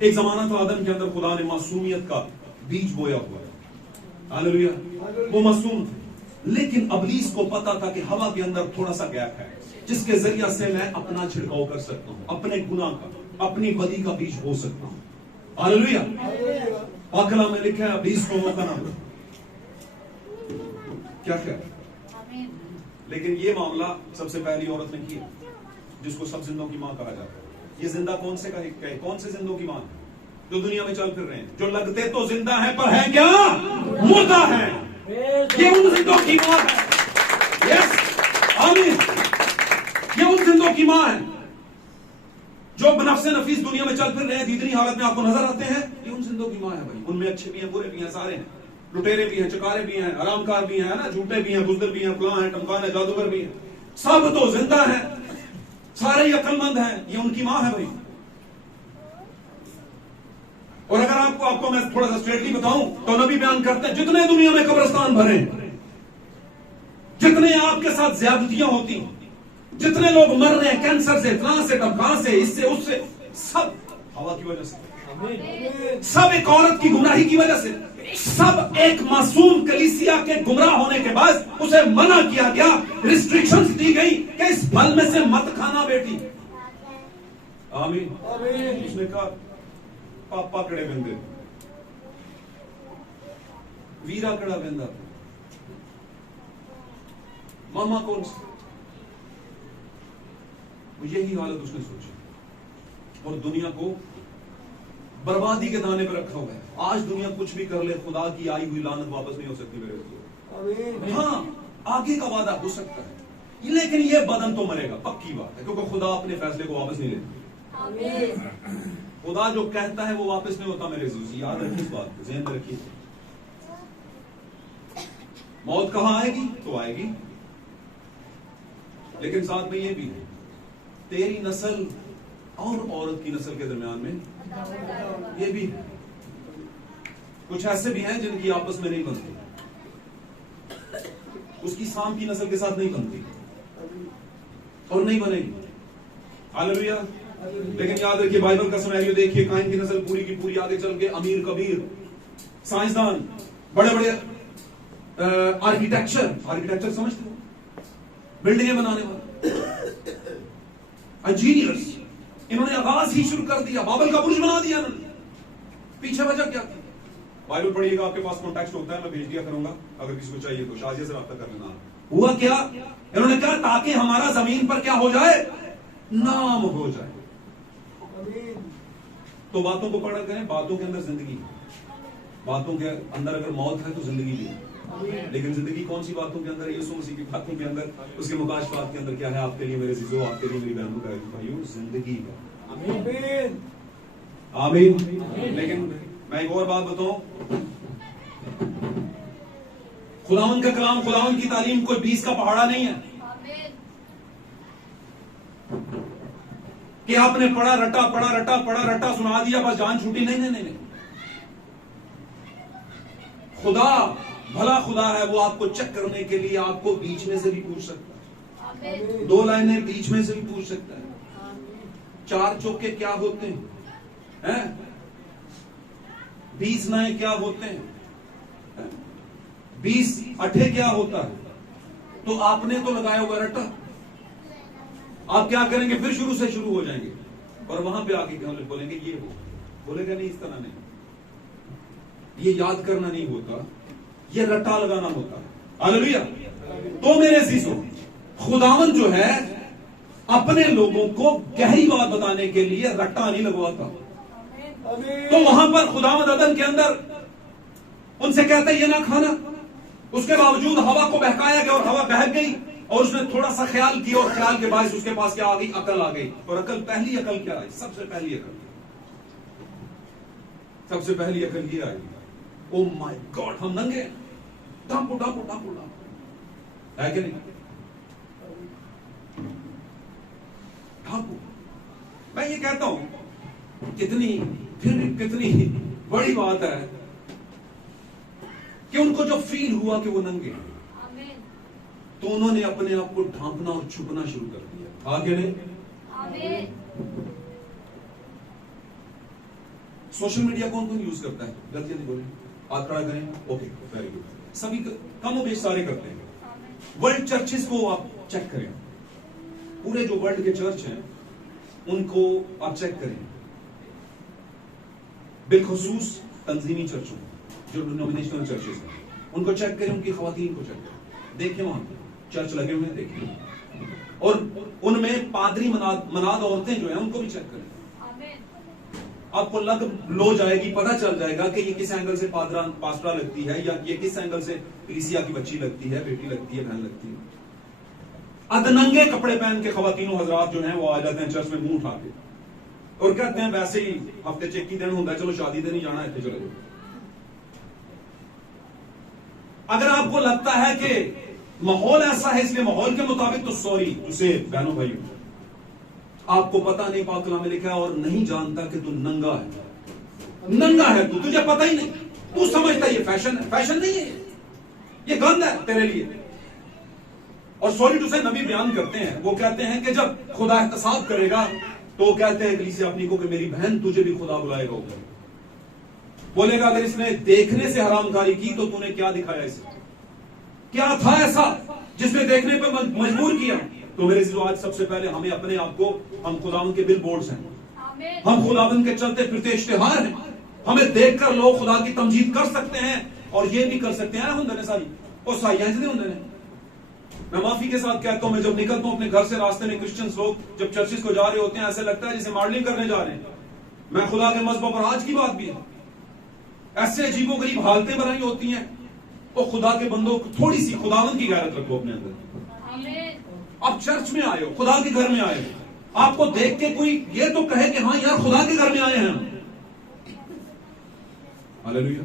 एक जमाना था आदम के अंदर खुदा ने मासूमियत का बीज बोया हुआ है। हालेलुया। वो मासूम थे, लेकिन इब्लीस को पता था कि हवा के अंदर थोड़ा सा गैप है जिसके जरिए से मैं अपना छिड़काव कर सकता हूं, अपने गुनाह का, अपनी बदी का बीज बो सकता हूं। हालेलुया। पाकला में लिखा है इब्लीस को मौका ना दो। क्या क्या? लेकिन ये मामला सबसे पहली औरत ने किया, जिसको सब जिंदों की मां कहा जाता है। ये जिंदा कौन से कहे? कौन से जिंदों की मां है? जो दुनिया में चल फिर रहे हैं, जो लगते तो जिंदा है पर है क्या? मुर्दा है। ये उन जिंदों की मां है। यस, आमीन। ये उन जिंदों की मां है जो बनफ्से नफीस दुनिया में चल फिर रहे हैं, दीदनी हालत में आपको नजर आते हैं। ये उन जिंदों की मां है भाई। उनमें अच्छे भी हैं, बुरे भी हैं, सारे हैं। लुटेरे भी हैं, चकारे भी हैं, आरामकार भी हैं, ना, झूठे भी हैं, बुज़दिल भी हैं, फलां हैं, टमकान है, जादूगर भी हैं। सब तो जिंदा हैं, सारे ही अक्लमंद हैं। ये उनकी मां है भाई। और अगर आपको मैं थोड़ा सा स्ट्रेटली बताऊं तो नबी बयान करते हैं, जितने दुनिया में कब्रिस्तान भरे, जितने आपके साथ ज्यादतियां होती, जितने लोग मर रहे हैं कैंसर से, फलां से, टमकान से, इससे उससे, सब हवा की वजह से, सब एक औरत की गुमराही की वजह से, सब एक मासूम कलीसिया के गुमराह होने के बाद उसे मना किया गया, रिस्ट्रिक्शंस दी गई कि इस फल में से मत खाना बेटी। आमीन। उसने कहा पापा कड़े बंदे, वीरा कड़ा बंदा, मामा कौन सा? यही हालत उसने सोची और दुनिया को बर्बादी के दाने पर रखा हुआ है। आज दुनिया कुछ भी कर ले, खुदा की आई हुई लानत वापस नहीं हो सकती मेरे दोस्तों। हाँ, आगे का वादा हो सकता है, लेकिन यह बदन तो मरेगा, पक्की बात है, क्योंकि खुदा अपने फैसले को वापस नहीं लेता। खुदा जो कहता है वो वापस नहीं होता मेरे दोस्त। याद रखिए इस बात को, ज़हन में रखिए। मौत कहां आएगी? तो आएगी, लेकिन साथ में ये भी है, तेरी नस्ल और औरत की नस्ल के दरमियान में ये भी है। कुछ ऐसे भी हैं जिनकी आपस में नहीं बनती, उसकी साम की नस्ल के साथ नहीं बनती और नहीं बनेगी। हालेलुया। लेकिन याद रखिए, बाइबल का सिनेरियो देखिए, काइन की नस्ल पूरी की पूरी आगे चल के अमीर कबीर साइंसदान, बड़े बड़े आर्किटेक्चर समझते हो, बिल्डिंगें बनाने वाले इंजीनियर्स, इन्होंने आगाज ही शुरू कर दिया, बाबल का बुर्ज बना दिया इन्होंने। पीछे वजह क्या थी? बाइबल पढ़िएगा, आपके पास कॉन्टेक्स्ट होता है, मैं भेज दिया करूंगा, अगर किसी को चाहिए तो शाजिया से रब्ता कर लेना। हुआ क्या? इन्होंने कहा ताकि हमारा जमीन पर क्या हो जाए, नाम हो जाए। तो बातों को पढ़ा करें, बातों के अंदर जिंदगी है, बातों के अंदर अगर मौत है तो जिंदगी भी है। लेकिन जिंदगी कौन सी बातों के अंदर? यीशु मसीह की बातों के अंदर, उसके मुकाशफात के अंदर क्या है आपके लिए मेरे जीजो, आपके लिए मेरी बहनों, भाइयों, जिंदगी है। आमीन। लेकिन मैं एक और बात बताऊं, खुदावन का कलाम, खुदावन की तालीम कोई 20 का पहाड़ा नहीं है कि आपने पढ़ा रटा सुना दिया, बस जान छूटी। नहीं नहीं नहीं नहीं, खुदा भला खुदा है, वो आपको चेक करने के लिए आपको बीच में से भी पूछ सकता है, 2 लाइनें बीच में से भी पूछ सकता है। 4 चौके क्या होते हैं? 20 नए क्या होते हैं? 20 अठे क्या होता है? तो आपने तो लगाया हुआ रट्टा, आप क्या करेंगे? फिर शुरू से शुरू हो जाएंगे और वहां पे आके बोलेंगे ये हो, बोलेगा नहीं, इस तरह नहीं। ये याद करना नहीं होता, ये रट्टा लगाना होता है। हालेलुया। तो मेरे अजीजों, खुदावन जो है अपने लोगों को गहरी बात बताने के लिए रट्टा नहीं लगवाता। तो वहां पर खुदावन अदन के अंदर उनसे कहता है ये ना खाना, उसके बावजूद हवा को बहकाया गया और हवा बहक गई और उसने थोड़ा सा ख्याल किया और ख्याल के बाद उसके पास क्या आ गई? अकल आ गई। और अकल, पहली अकल क्या आई? सबसे पहली अकल ये आई, ओ माय गॉड, हम नंगे, डांपू है कि नहीं? डांपू। मैं ये कहता हूं कितनी बड़ी बात है कि उनको जो फील हुआ कि वो नंगे, तो उन्होंने अपने आप को ढांपना और छुपना शुरू कर दिया। आगे नहीं? सोशल मीडिया कौन कौन यूज करता है? जल्दी बोले, हाथ खड़ा करें। Okay, very good. सभी कम और बेश सारे करते हैं। वर्ल्ड चर्चेस को आप चेक करें, पूरे जो वर्ल्ड के चर्च हैं उनको आप चेक करें, बिलखुसूस तंजीमी चर्चों, जो डिनोमिनेशनल चर्चेस हैं, उनको चेक करें, उनकी खवातीन को चेक करें, देखें वहां चर्च लगे हुए हैं, देखें, और उनमें पादरी मनाद औरतें जो हैं उनको भी चेक करें। आपको लग लो जाएगी, पता चल जाएगा कि ये किस एंगल से पास्टरा लगती है, या ये किस एंगल से कलीसिया की बच्ची लगती है, बेटी लगती है, बहन लगती है। अधनंगे कपड़े पहन के खवातीनों हजरात जो हैं वो आ जाते हैं चर्च में मुंह उठा के और कहते हैं वैसे ही हफ्ते चेक की दिन होता है, चलो शादी दिन नहीं जाना है, चलो जाओ। अगर आपको लगता है कि माहौल ऐसा है इसलिए माहौल के मुताबिक, तो सॉरी उसे बहनों भाइयों, आपको पता नहीं, पाक कलाम में लिखा है, और नहीं जानता कि तू नंगा है। नंगा है तू, तुझे पता ही नहीं, तू समझता ये फैशन है। फैशन नहीं है, ये गंद है तेरे लिए। और सॉरी टू से नबी बयान करते हैं, वो कहते हैं कि जब खुदा एहतसाब करेगा तो कहते हैं कलीसिया अपनी को कि मेरी बहन तुझे भी खुदा बुलाएगा ऊपर, बोलेगा अगर इसने देखने से हरामकारी की तो तूने क्या दिखाया इसे, क्या था ऐसा जिसने देखने पर मजबूर किया। तो मेरे जो आज सबसे पहले हमें अपने आप को, हम खुदावन के बिल बोर्ड्स हैं, हम खुदावन के चलते फिरते इश्तिहार हैं, हमें देखकर लोग खुदा की तमजीद कर सकते हैं और ये भी कर सकते हैं होंगे सारी और साइयां होंगे। मैं माफी के साथ कहता हूं, मैं जब निकलता हूं अपने घर से रास्ते में, क्रिश्चियंस लोग जब चर्चिस को जा रहे होते हैं ऐसे लगता है जैसे मॉडलिंग करने जा रहे हैं। मैं खुदा के मजहब पर, आज की बात भी है, ऐसे अजीबो गरीब हालतें बनाई होती हैं। तो खुदा के बंदों को थोड़ी सी खुदावन की गैरत रखो अपने अंदर। आप चर्च में आए हो, खुदा के घर में आए हो, आपको देख के कोई ये तो कहे कि हाँ यार खुदा के घर में आए हैं हम। हालेलुया।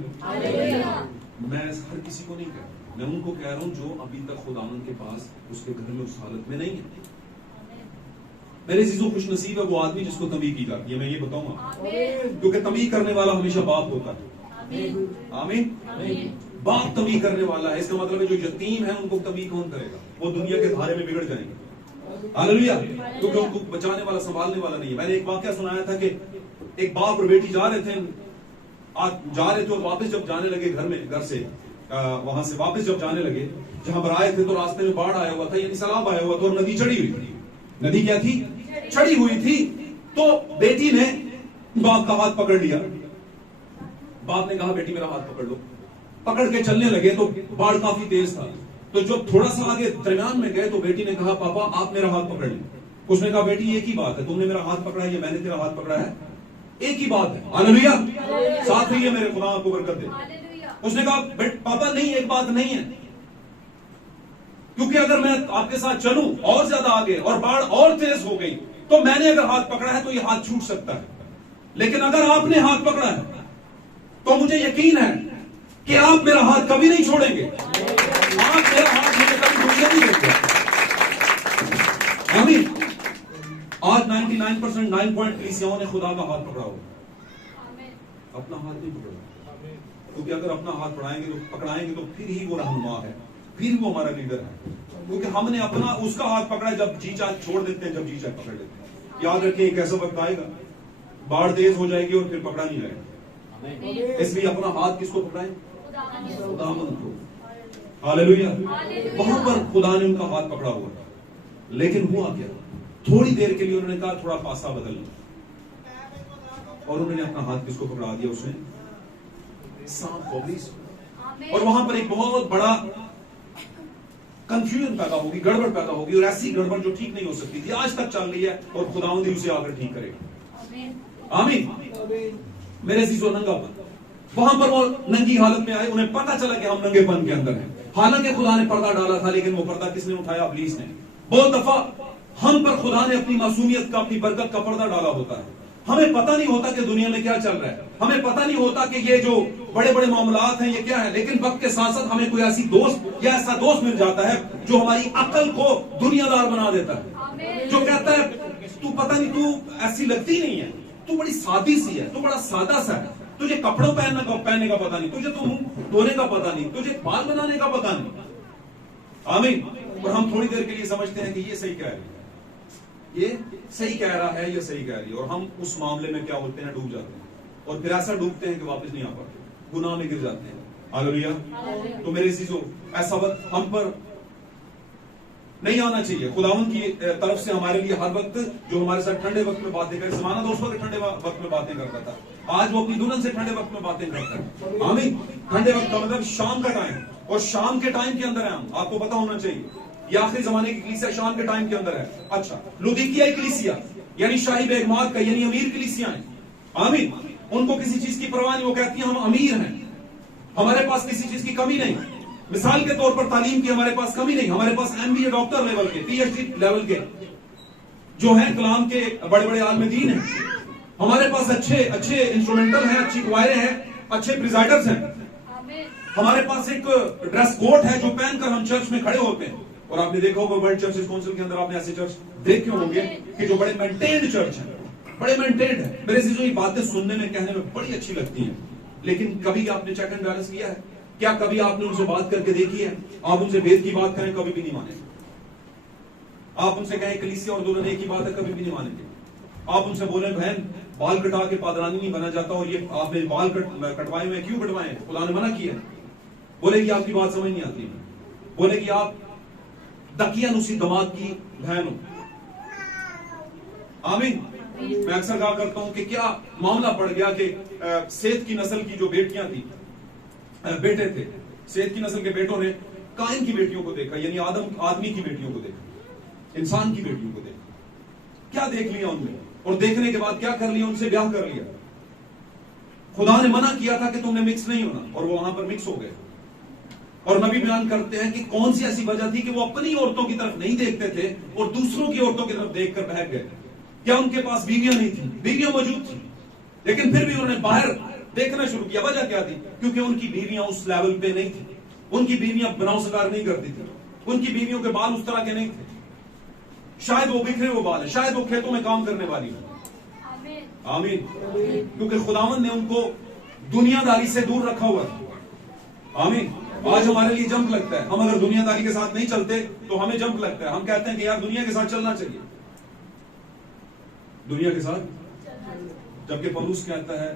मैं हर किसी को नहीं कहता, मैं उनको कह रहा हूं जो अभी तक खुदावन के पास उसके घर में उस हालत में नहीं है। मेरे चीजों खुश नसीब है वो आदमी जिसको तंबीह की जाती है, मैं ये बताऊंगा, क्योंकि तंबीह करने वाला हमेशा बाप होता है। आमीन। बाप तंबीह करने वाला है, इसका मतलब है जो यतीम है उनको तंबीह कौन करेगा? वो दुनिया के धारे में बिगड़ जाएंगे। हालेलुया। क्योंकि उनको बचाने वाला संभालने वाला नहीं है। मैंने एक वाकया सुनाया था कि एक बाप और बेटी जा रहे थे और वापस जब जाने लगे घर से वहां से वापस जब जाने लगे जहां पर आए थे, तो रास्ते में बाढ़ आया हुआ था, यानी सैलाब आया हुआ था और नदी चढ़ी हुई थी। नदी क्या थी? चढ़ी हुई थी। तो बेटी ने बाप का हाथ पकड़ लिया। बाप ने कहा बेटी मेरा हाथ पकड़ लो। पकड़ के चलने लगे तो बाढ़ काफी तेज था। तो जब थोड़ा सा आगे दरमियान में गए तो बेटी ने कहा पापा आप मेरा हाथ पकड़ लें। उसने कहा बेटी एक ही बात है, तुमने मेरा हाथ पकड़ा है या मैंने तेरा हाथ पकड़ा है, एक ही बात है। हालेलुया। साथ रहिए मेरे खुदा आपको बरकत दे। उसने कहा पापा नहीं, एक बात नहीं है, क्योंकि अगर मैं आपके साथ चलूं और ज्यादा आगे और बाढ़ और तेज हो गई तो मैंने अगर हाथ पकड़ा है तो ये हाथ छूट सकता है, लेकिन अगर आपने हाथ पकड़ा है तो मुझे यकीन है कि आप मेरा हाथ कभी नहीं छोड़ेंगे। आप मेरा हाथ मुझे कभी छूटने नहीं देंगे। आमीन। आज 99% 9 पॉइंट कलीसियाओं ने खुदा का हाथ पकड़ा हुआ, अपना हाथ नहीं पकड़ा, क्योंकि अगर अपना हाथ पकड़ाएंगे तो फिर ही वो रहनुमा है, फिर वो हमारा लीडर है, क्योंकि हमने अपना उसका हाथ पकड़ा जब जी चाह छोड़ देते हैं, जब जी चाह पकड़ लेते हैं। याद रखिए एक ऐसा वक्त आएगा बाढ़ तेज हो जाएगी और फिर पकड़ा नहीं जाएगा। इसलिए अपना हाथ किसको पकड़ाएं? खुदावंद को। हालेलुया। वहां पर खुदा ने उनका हाथ पकड़ा हुआ, लेकिन हुआ क्या? थोड़ी देर के लिए उन्होंने कहा थोड़ा पासा बदल और उन्होंने अपना हाथ किसको पकड़ा दिया? उसने सांप को। और वहां पर एक बहुत बड़ा कंफ्यूजन पैदा होगी, गड़बड़ पैदा होगी, और ऐसी गड़बड़ जो ठीक नहीं हो सकती थी, आज तक चल रही है और खुदावंद ही उसे आकर ठीक करेगा। आमीन। मेरे अजीजों, नंगापन, वहां पर वो नंगी हालत में आए, उन्हें पता चला कि हम नंगेपन के अंदर हैं। हालांकि खुदा ने पर्दा डाला था, लेकिन वो पर्दा किसने उठाया? इब्लीस ने। बहुत दफा हम पर खुदा ने अपनी मासूमियत का, अपनी बरकत का पर्दा डाला होता है। हमें पता नहीं होता कि दुनिया में क्या चल रहा है, हमें पता नहीं होता कि ये जो बड़े बड़े मामलात हैं ये क्या है, लेकिन वक्त के साथ साथ हमें कोई ऐसी दोस्त या ऐसा दोस्त मिल जाता है जो हमारी अकल को दुनियादार बना देता है, जो कहता है तू पता नहीं, तू ऐसी लगती नहीं है, तू बड़ी सादी सी है, तू बड़ा सादा सा है, तुझे कपड़ों पहनने का पता नहीं, तुझे तुम धोने का पता नहीं, तुझे बाल बनाने का पता नहीं। आमीन। और हम थोड़ी देर के लिए समझते हैं कि ये सही कह रही है, ये सही कह रहा है, ये सही कह रही है, और हम उस मामले में क्या होते हैं? डूब जाते हैं, और फिर ऐसा डूबते हैं कि वापस नहीं आ पाते, गुनाह में गिर जाते हैं। हालेलुया। तो मेरे चीजों, ऐसा वक्त हम पर नहीं आना चाहिए। खुदावंद की तरफ से हमारे लिए हर वक्त जो हमारे साथ ठंडे वक्त में बातें करे, समाना तो उस वक्त ठंडे वक्त में बातें करता था, आज वो अपनी दुल्हन से ठंडे वक्त में बातें करता है। आमीन। ठंडे वक्त का मतलब शाम का टाइम, और शाम के टाइम के अंदर है हम, आपको पता होना चाहिए। ये आखिरी जमाने की कलीसिया शाम के टाइम के अंदर है। अच्छा, लुदीकिया कलीसिया यानी शाही बेगमात का, यानी अमीर कलीसिया है। आमीन। उनको किसी चीज की परवाह नहीं, वो कहती है हम अमीर हैं, हमारे पास किसी चीज की कमी नहीं। मिसाल के तौर पर तालीम की हमारे पास कमी नहीं, हमारे पास MBA डॉक्टर लेवल के, PhD लेवल के जो हैं, कलाम के बड़े बड़े आलिम दीन हैं, हमारे पास अच्छे इंस्ट्रूमेंटल हैं, अच्छी क्वायरें हैं, अच्छे प्रिजाइडर्स हैं, हमारे पास एक ड्रेस कोड है जो पहनकर हम चर्च में खड़े होते हैं। और आपने देखा होगा वर्ल्ड चर्चेस काउंसिल के अंदर आपने ऐसे चर्च देखे होंगे कि जो बड़े मेंटेन्ड चर्च हैं, बड़े मेंटेन्ड है। मेरे से जो ये बातें सुनने में, कहने में बड़ी अच्छी लगती हैं, लेकिन कभी आपने चेक एंड बैलेंस किया है? क्या कभी आपने उनसे बात करके देखी है? आप उनसे वेद की बात करें, कभी भी नहीं मानेंगे। आप उनसे कहें कलीसिया और दुल्हन एक ही बात है, कभी भी नहीं मानेंगे। आप उनसे बोले बहन बाल कटा के पादरानी नहीं बना जाता, और ये आपने बाल कटवाए हुए क्यों कटवाए? खुदा ने मना किया। बोलेगी आपकी बात समझ नहीं आती, बोलेगी आप दकियानुसी दमाद की बहन हो। आमीन। मैं अक्सर कहा करता हूं कि क्या मामला पड़ गया कि सेत की नस्ल की जो बेटियां थी, बेटे थे, सेत की नस्ल के बेटों ने काइन की बेटियों को देखा, यानी आदमी की बेटियों को देखा, इंसान की बेटियों को देखा। क्या देख लिया उनमें, और देखने के बाद क्या कर लिया? उनसे ब्याह कर लिया। खुदा ने मना किया था कि तुमने मिक्स नहीं होना, और वो वहां पर मिक्स हो गए। और नबी बयान करते हैं कि कौन सी ऐसी वजह थी कि वो अपनी औरतों की तरफ नहीं देखते थे और दूसरों की औरतों की तरफ देखकर बहक गए। क्या उनके पास बीवियां नहीं थी? बीवियां मौजूद थी, लेकिन फिर भी उन्होंने बाहर देखना शुरू किया। वजह क्या थी? क्योंकि उनकी बीवियां उस लेवल पे नहीं थी। उनकी बीवियां बनाव शिकार नहीं करती थी, उनकी बीवियों के बाल उस तरह के नहीं थे, शायद वो बिखरे हुए बाल है, शायद वो खेतों में काम करने वाली है। आमीन। क्योंकि खुदावंद ने उनको दुनियादारी से दूर रखा हुआ है। आमीन। आज हमारे लिए जंप लगता है, हम अगर दुनियादारी के साथ नहीं चलते तो हमें जंप लगता है, हम कहते हैं कि यार दुनिया के साथ चलना चाहिए, दुनिया के साथ, जबकि पौलुस कहता है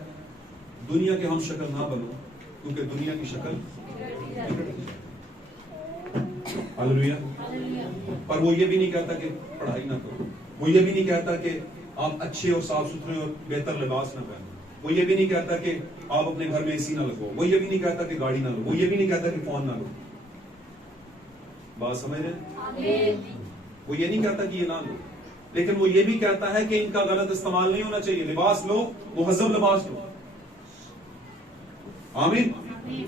दुनिया के हम शक्ल ना बनो, क्योंकि दुनिया की शक्ल हालेलुया। पर वो ये भी नहीं कहता कि पढ़ाई ना करो, वो ये भी नहीं कहता कि आप अच्छे और साफ सुथरे और बेहतर लिबास ना पहनो, वो ये भी नहीं कहता कि आप अपने घर में एसी ना लगो, वो ये भी नहीं कहता कि गाड़ी ना लो, वो ये भी नहीं कहता कि फोन ना लो। बात समझ रहे? वो ये नहीं कहता कि ये ना लो, लेकिन वो ये भी कहता है कि इनका गलत इस्तेमाल नहीं होना चाहिए। लिबास लो, मुहज्जब लिबास लो। आमीन,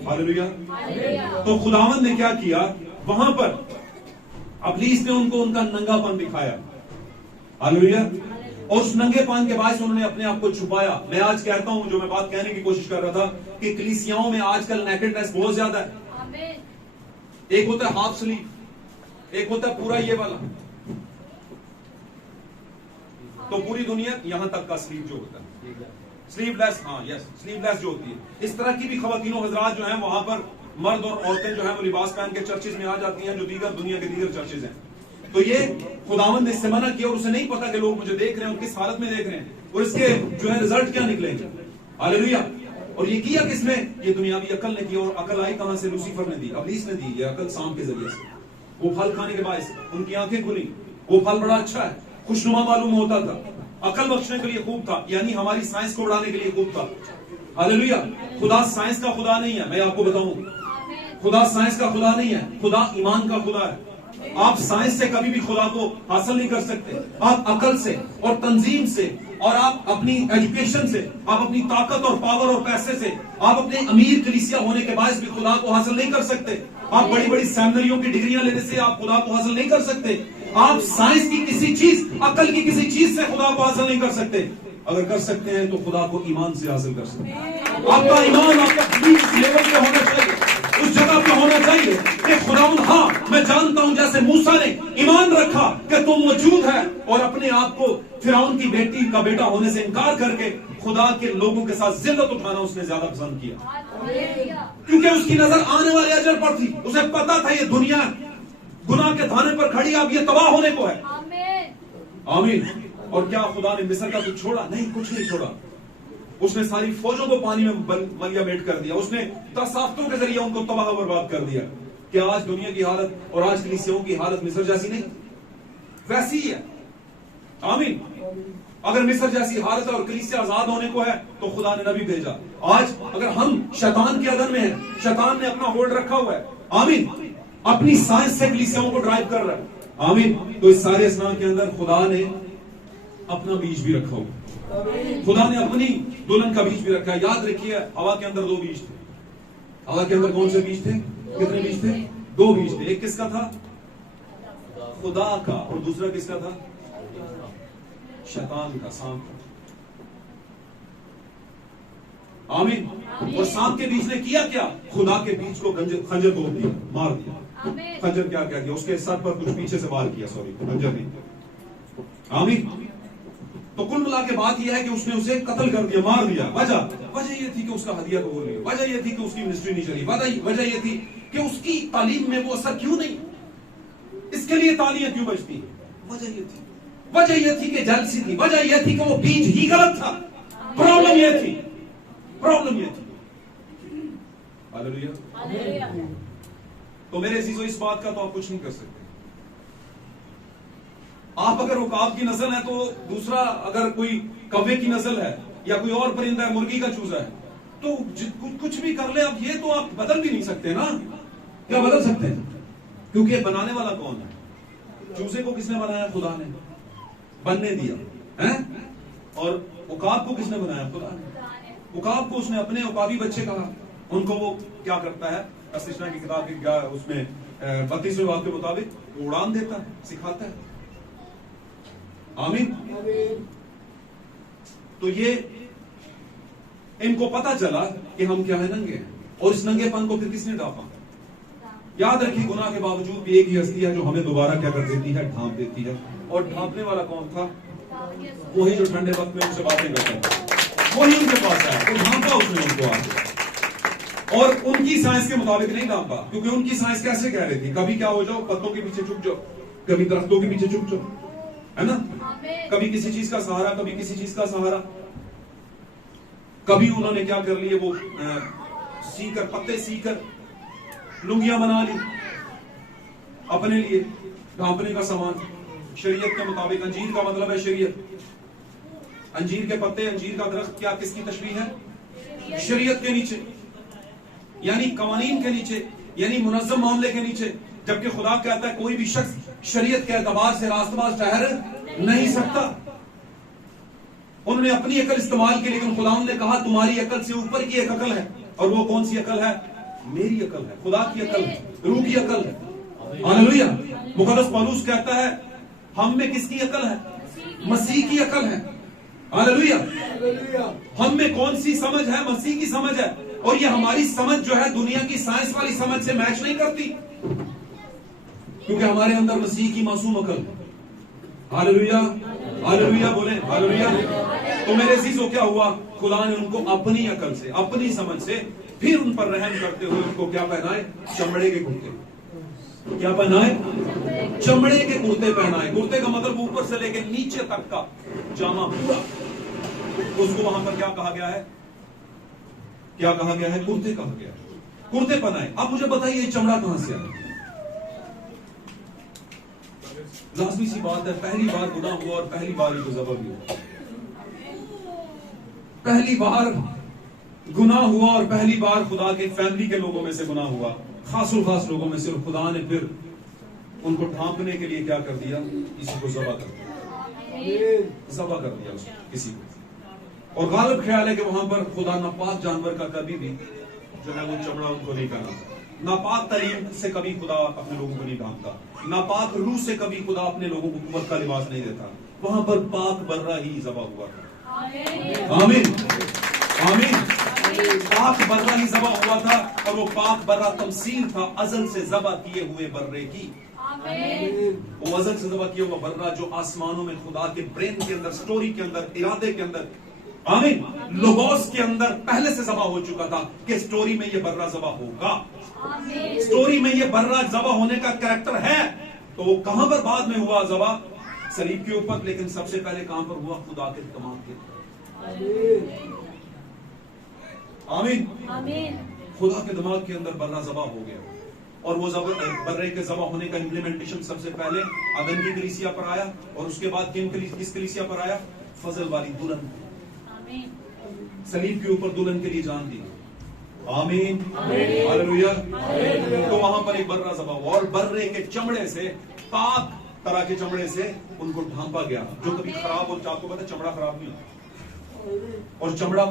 हालेलुया। तो खुदावंद ने क्या किया वहां पर, इब्लीस ने उनको उनका नंगापन दिखाया, हालेलुया, और उस नंगेपन के बाद उन्होंने अपने आप को छुपाया। मैं आज कहता हूं, जो मैं बात कहने की कोशिश कर रहा था, कि कलीसियाओं में आजकल नेकेडनेस बहुत ज्यादा है। एक होता है हाफ स्लीव, एक होता है पूरा ये वाला, तो पूरी दुनिया यहां तक का स्लीव जो होता है, स्लीवलेस, हाँ यस, स्लीवलेस जो होती है। इस तरह की भी खवातीनों हजरात जो हैं वहां पर मर्द और औरतें जो हैं वो लिबास पहन के चर्चेज में आ जाती हैं, जो दीगर दुनिया के दीगर चर्चेज हैं। तो ये खुदावंद ने इससे मना किया, और उसे नहीं पता कि लोग मुझे देख रहे हैं और किस हालत में देख रहे हैं, और इसके जो है रिजल्ट क्या निकलेंगे। हालेलुया। और ये किया किसने? ये दुनियावी अकल ने की। और अकल आई कहां से? लूसीफर ने दी, इब्लीस ने दी ये अकल सांप के जरिए से। वो फल खाने के बाद उनकी आंखें खुली, वो फल बड़ा अच्छा है, खुशनुमा मालूम होता था, अकल बख्शने के लिए खूब था, यानी हमारी साइंस को बढ़ाने के लिए खूब था। हालेलुया। खुदा साइंस का खुदा नहीं है, मैं आपको बताऊं, खुदा साइंस का खुदा नहीं है, खुदा ईमान का खुदा है। आप साइंस से कभी भी खुदा को हासिल नहीं कर सकते, आप अकल से और तंजीम से और आप अपनी एजुकेशन से, आप अपनी ताकत और पावर और पैसे से, आप अपने अमीर कलीसिया होने के बाद भी खुदा को हासिल नहीं कर सकते। आप बड़ी बड़ी सेमिनरियों की डिग्रियां लेने से आप खुदा को हासिल नहीं कर सकते। आप साइंस की किसी चीज, अकल की किसी चीज से खुदा को हासिल नहीं कर सकते। अगर कर सकते हैं तो खुदा को ईमान से हासिल कर सकते हैं। आपका ईमान आपका लेवल पे होना चाहिए, उस जगह पे होना चाहिए कि खुदावंद, हाँ मैं जानता हूं जैसे मूसा ने ईमान रखा कि तुम मौजूद है, और अपने आप को फिरौन की बेटी का बेटा होने से इनकार करके खुदा के लोगों के साथ जिल्लत उठाना उसने ज्यादा पसंद किया, क्योंकि उसकी नजर आने वाले अजर पर थी। उसे पता था ये दुनिया गुनाह के थाने पर खड़ी, अब ये तबाह होने को है। आमीन। और क्या खुदा ने मिस्र का कुछ छोड़ा? नहीं, कुछ नहीं छोड़ा। उसने सारी फौजों को पानी में मलियामेट कर दिया, उसने 10 आफतों के जरिए उनको तबाह बर्बाद कर दिया। क्या आज दुनिया की हालत और आज कलीसियाओं की हालत मिस्र जैसी नहीं? वैसी ही है। आमीन। अगर मिस्र जैसी हालत है और कलीसिया आजाद होने को है तो खुदा ने नबी भेजा। आज अगर हम शैतान के अदन में हैं, शैतान ने अपना होल्ड रखा हुआ है, आमीन, अपनी साइंस से कलीसियाओं को ड्राइव कर रहा है, आमीन, तो इस सारे स्नान के अंदर खुदा ने अपना बीज भी रखा हुआ, खुदा ने अपनी दुल्हन का बीज भी रखा है। याद रखिए, हवा के अंदर 2 बीज थे। हवा के अंदर कौन से बीज थे? कितने बीज थे? 2 बीज थे। एक किसका था? खुदा का, और दूसरा किसका था? शैतान का, सांप का। आमीन। और सांप के बीज ने किया क्या? खुदा के बीज को खंजर तोड़ दिया, मार दिया। खंजर क्या कह दिया? उसके सर पर कुछ पीछे से वार किया, सॉरी, खंजर नहीं। आमीन। तो कुल मिला के बात यह है कि उसने उसे कत्ल कर दिया, मार दिया। वजह यह थी कि उसका हदिया कबूल नहीं, वजह यह थी कि उसकी मिनिस्ट्री नहीं चली, वजह यह थी कि उसकी तालीम में वो असर क्यों नहीं, इसके लिए तालियां क्यों बजती? वजह यह थी कि जेलसी थी, वजह यह थी कि वो बीज ही गलत था। प्रॉब्लम यह थी। हालेलुया। तो मेरे अजीजों, इस बात का तो आप कुछ नहीं कर सकते। आप अगर उकाब की नस्ल है तो दूसरा, अगर कोई कौवे की नस्ल है या कोई और परिंदा है, मुर्गी का चूजा है, तो कुछ भी कर ले आप, ये तो आप बदल भी नहीं सकते ना। क्या बदल सकते हैं? क्योंकि ये बनाने वाला कौन है? चूजे को किसने बनाया? खुदा ने बनने दिया है। और उकाब को किसने बनाया? खुदा ने। उकाब को उसने अपने उकाबी बच्चे कहा। उनको वो क्या करता है? कृष्णा की किताब की उसमें 32वें बाब के मुताबिक उड़ान देता है, सिखाता है। आमीन। तो ये इनको पता चला कि हम क्या है, नंगे हैं। और इस नंगेपन को फिर किसने ढांपा? याद रखिए, गुनाह के बावजूद भी एक ही हस्ती है जो हमें दोबारा क्या कर देती है, ढांप देती है। और ढांपने वाला कौन था? वही जो ठंडे वक्त में उनसे बातें करता था, वही उनके पास आया, तो ढांपा उसने उनको आगे। और उनकी साइंस के मुताबिक नहीं ढांपा, क्योंकि उनकी साइंस कैसे कह रही थी, कभी क्या हो जाओ, पत्तों के पीछे छुप जाओ, कभी दरख्तों के पीछे छुप जाओ, है ना, कभी किसी चीज का सहारा, कभी किसी चीज का सहारा। कभी उन्होंने क्या कर लिए, वो सीकर, पत्ते सीकर लुंगियां बना ली अपने लिए, ढांपने का सामान। शरीयत के मुताबिक अंजीर का मतलब है शरीयत, अंजीर के पत्ते, अंजीर का दरख्त क्या किसकी तशरीह है? शरीयत के नीचे, यानी कवानीन के नीचे, यानी मुनज़्ज़म मामले के नीचे। जबकि खुदा कहता है कोई भी शख्स शरीयत के एतबार से रास्तबाज ठहर नहीं सकता। उन्होंने अपनी अकल इस्तेमाल की, लेकिन खुदा ने कहा तुम्हारी अकल से ऊपर की एक अकल है, और वो कौन सी अकल है? मेरी अकल है, खुदा की अकल है, रूह की अकल है। हालेलुया। मुक़द्दस पौलुस कहता है हम में किसकी अकल है? मसीह की अकल है। हालेलुया। हम में कौन सी समझ है? मसीह की समझ है। और ये हमारी समझ जो है दुनिया की साइंस वाली समझ से मैच नहीं करती, क्योंकि हमारे अंदर मसीह की मासूम अकल है। हालेलुया, हालेलुया बोले, हालेलुया। तो मेरे अजीजों क्या हुआ? खुदा ने उनको अपनी अकल से, अपनी समझ से फिर उन पर रहम करते हुए उनको क्या पहनाए? चमड़े के कुर्ते। क्या पहनाए? चमड़े के कुर्ते पहनाए। कुर्ते का मतलब ऊपर से लेकर नीचे तक का जामा पूरा, उसको वहां पर क्या कहा गया है? क्या कहा गया है? कुर्ते कहा गया है। कुर्ते पहनाए। अब मुझे बताइए चमड़ा कहां से आया? लाजमी सी बात है, पहली बार गुनाह हुआ और पहली बार ही तो ज़बह भी हुआ। पहली बार गुनाह हुआ और पहली बार खुदा के फैमिली के लोगों में से गुनाह हुआ, खासो खास लोगों में से। और खुदा ने फिर उनको ढांपने के लिए क्या कर दिया? किसी को ज़बह कर दिया, ज़बह कर दिया उसको, किसी को। और गालिब ख्याल है कि वहां पर खुदा नापाक जानवर का कभी भी जो है वो चमड़ा उनको नहीं करना। नापाक तरीन से कभी खुदा अपने लोगों को नहीं ढांपता, नापाक रूह से कभी खुदा अपने लोगों को कुव्वत का लिबास नहीं देता। वहां पर पाक बर्रा ही ज़बह हुआ था। आमीन, आमीन। पाक बर्रा ही ज़बह हुआ था, और वो पाक बर्रा तमसील था अज़ल से ज़बह किए हुए बर्रे की। वो अज़ल से ज़बह किया हुआ बर्रा जो आसमानों में खुदा के ब्रेन के अंदर, स्टोरी के अंदर, इरादे के अंदर, आमीन, लोगोस के अंदर पहले से ज़बह हो चुका था कि स्टोरी में ये बर्रा ज़बह होगा, स्टोरी में ये बर्रा ज़बह होने का कैरेक्टर है। तो वो कहां पर बाद में हुआ ज़बह? सलीब के ऊपर। लेकिन सबसे पहले कहां पर हुआ? खुदा के दिमाग के, आमीन, आमीन। खुदा के दिमाग के अंदर बर्रा ज़बह हो गया, और वो बर्रे के ज़बह होने का इम्प्लीमेंटेशन सबसे पहले अदन की कलीसिया पर आया, और उसके बाद किस कलीसिया पर आया? फजल वाली दुल्हन। सलीब के ऊपर दुल्हन के लिए जान दी। आमीन, हालेलुया। तो वहां पर एक बर्रा ज़बह हुआ, और बर्रे के चमड़े से, पाक तरह के चमड़े से उनको ढांपा गया, जो कभी खराब होता। आपको पता है चमड़ा खराब नहीं होता, और चमड़ा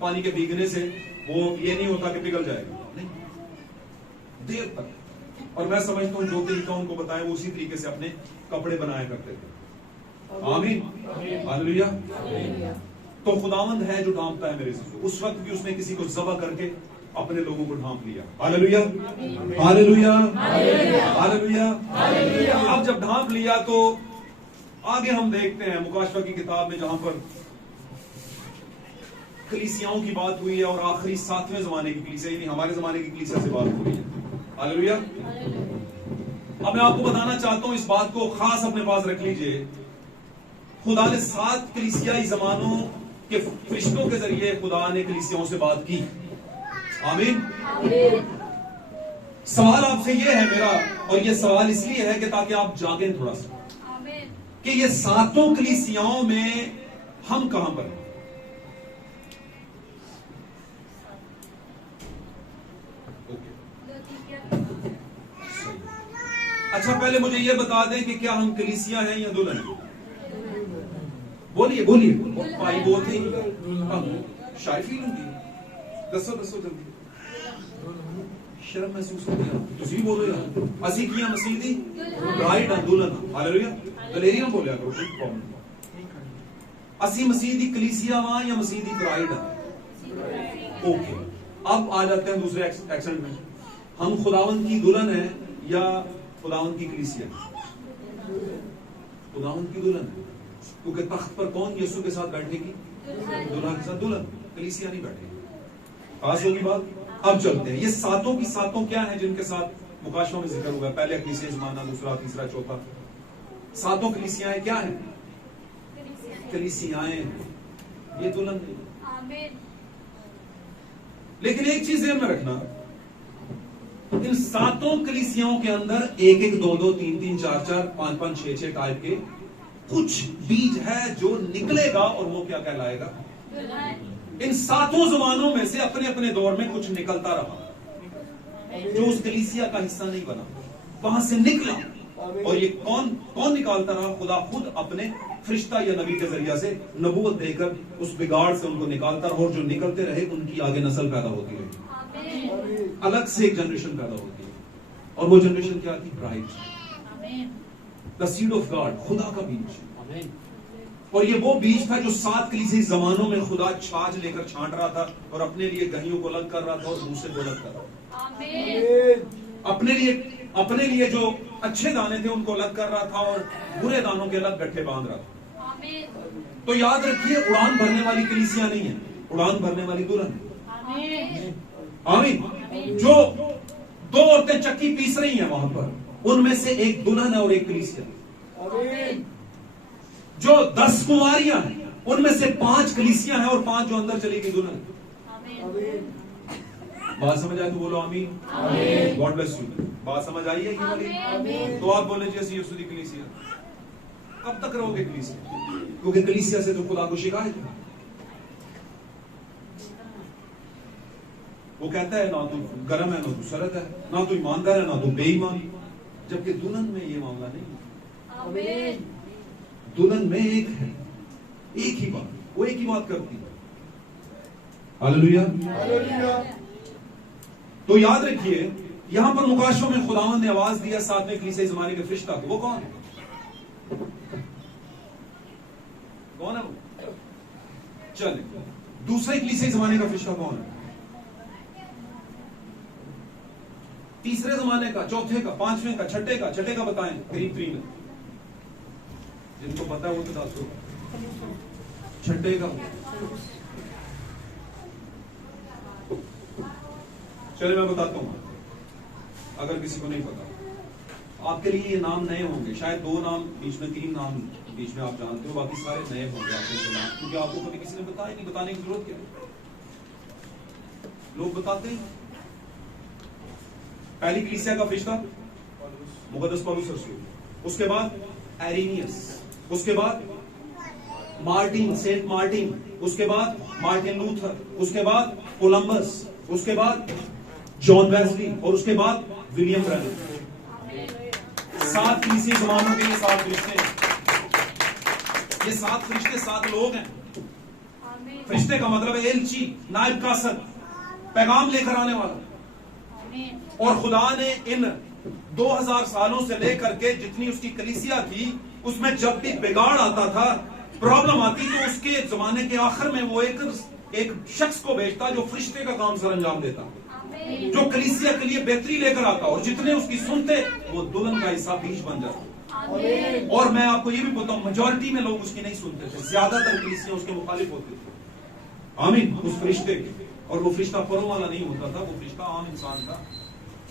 पानी के भीगने से वो ये नहीं होता कि पिघल जाएगा, नहीं, देर तक। और मैं समझता हूं जो तरीका उनको बताया वो उसी तरीके से अपने कपड़े बनाया करते थे। आमीन, हालेलुया। तो खुदावंद है जो ढांपता है मेरे से। उस वक्त भी उसने किसी को ज़बह करके अपने लोगों को ढांप लिया। Hallelujah, hallelujah, hallelujah. अब जब ढांप लिया तो आगे हम देखते हैं मुकाशवा की किताब में, जहां पर कलीसियाओं की बात हुई है, और आखिरी 7वें जमाने की कलीसिया, यानी हमारे जमाने की कलीसिया से बात हुई है। हालेलुया। अब मैं आपको बताना चाहता हूं, इस बात को खास अपने पास रख लीजिए। खुदा ने 7 कलीसियाई जमानों के फरिश्तों के जरिए खुदा ने कलीसियाओं से बात की। आमीन। सवाल आपसे ये है मेरा, और ये सवाल इसलिए है कि ताकि आप जागें थोड़ा सा, कि ये 7 कलीसियाओं में हम कहां पर हैं? अच्छा, पहले मुझे ये बता दें कि क्या हम कलीसिया हैं या दुल्हन? बोलिए बोलिए, भाई बोलते ही शाय फील होगी। दसो दसो जल्दी, शर्म महसूस होती है। तुसी बोलो यार, असी किया मसीह दी ब्राइड है, दुल्हन। हालेलुया। दलेरियां बोलिया करो। असी मसीह दी कलीसिया वा या मसीह दी ब्राइड है? ओके, अब आ जाते हैं दूसरे एक्सेंट में। हम खुदावंद की दुल्हन है या खुदावंद की कलीसिया? खुदावंद की दुल्हन है, क्योंकि तख्त पर कौन यीशु के साथ बैठेगी? दुल्हन के साथ दुल्हन, कलीसिया नहीं बैठेगी। खास होगी बात। अब चलते हैं, ये सातों की सातों क्या है जिनके साथ मुकाशवा में जिक्र हुआ? पहले कलीसिया ज़माना, दूसरा, तीसरा, चौथा। सातों कलीसियाएं क्या है? कलीसियाएं, ये दुल्हन नहीं। लेकिन एक चीज ध्यान में रखना, इन सातों कलीसियाओं के अंदर एक एक, दो दो, तीन तीन, चार चार, पांच पांच, छह छह टाइप के कुछ बीज है जो निकलेगा, और वो क्या कहलाएगा? इन सातों जमानों में से अपने अपने दौर में कुछ निकलता रहा, जो उस कलीसिया का हिस्सा नहीं बना, वहां से निकला। और ये कौन कौन निकालता रहा? खुदा खुद अपने फरिश्ता या नबी के जरिया से नबूवत देकर उस बिगाड़ से उनको निकालता रहा, और जो निकलते रहे उनकी आगे नस्ल पैदा होती रही, अलग से एक जनरेशन पैदा होती है। और वो जनरेशन क्या थी? Bride, the seed of God, खुदा का बीज। और ये वो बीज था जो 7 कलीसिया जमानों में खुदा छाछ लेकर छांट रहा था, और अपने लिए गहियों को अलग कर रहा था और दूसरे को अलग कर रहा था। अपने लिए जो अच्छे दाने थे उनको अलग कर रहा था, और बुरे दानों के अलग गट्ठे बांध रहा था। तो याद रखिए, उड़ान भरने वाली कलीसिया नहीं है, उड़ान भरने वाली दुल्हन है। आमीन। जो 2 औरतें चक्की पीस रही हैं वहां पर, उनमें से एक दुल्हन है और एक कलीसिया। जो 10 कुमारियां हैं, उनमें से 5 कलीसिया हैं, और 5 जो अंदर चली गई दुल्हन। बात समझ आए तो बोलो आमीन। God bless you. बात समझ आई है कि बोली? तो आप बोले जैसे यीशु की कलीसिया। कब तक रहोगे कलीसिया? क्योंकि कलीसिया से तो खुदा को शिकायत है। वो कहता है ना तू गर्म है, ना तू सरद है, ना तू ईमानदार है, ना तू बेईमान। जबकि दुल्हन में ये मामला नहीं है। दुल्हन में एक है, एक ही बात, वो एक ही बात करती है। हालेलुया। तो याद रखिए, यहां पर मुकाशवा में खुदावंद ने आवाज दिया 7वें कलीसिया ज़माने के फरिश्ता को। वो कौन है? कौन है वो? चले, दूसरे कलीसिया ज़माने का फरिश्ता कौन है? तीसरे ज़माने का, चौथे का, 5वें का, छठे का बताएं करीब 3 जिनको पता है वो बता दो। छठे का, चलिए मैं बताता हूं, अगर किसी को नहीं पता। आपके लिए ये नाम नए होंगे, शायद 2 नाम बीच में, 3 नाम बीच में आप जानते हो, बाकी सारे नए होंगे आपके नाम, क्योंकि आपको कभी किसी ने बताया नहीं। बताने की जरूरत क्या है, लोग बताते हैं। पहली कलीसिया का फरिश्ता मुकद्दस पौलुस रसूल, उसके बाद एरेनियस, उसके बाद मार्टिन, सेंट मार्टिन, उसके बाद मार्टिन लूथर, उसके बाद कोलंबस, उसके बाद जॉन वेस्ली, और उसके बाद विलियम ब्रैनम। 7 कलीसिया ज़मानों के लिए 7 फरिश्ते। ये 7 फरिश्ते 7 लोग हैं। फरिश्ते का मतलब है एलची, नायब कासर, पैगाम लेकर आने वाला। और खुदा ने इन 2000 सालों से लेकर के जितनी उसकी कलीसिया थी, उसमें जब भी बिगाड़ आता था, प्रॉब्लम आती, तो उसके जमाने के आखिर में वो एक शख्स को भेजता जो फरिश्ते का काम सर अंजाम देता, जो कलीसिया के लिए बेहतरी लेकर आता, और जितने उसकी सुनते वो दुल्हन का हिस्सा बीज बन जाता। और मैं आपको ये भी बताऊं, मेजॉरिटी में लोग उसकी नहीं सुनते थे, ज्यादातर कलीसिया उसके मुखालिफ होती थी। आमीन। उस फरिश्ते के, और वो फरिश्ता परों वाला नहीं होता था, वो फरिश्ता आम इंसान था।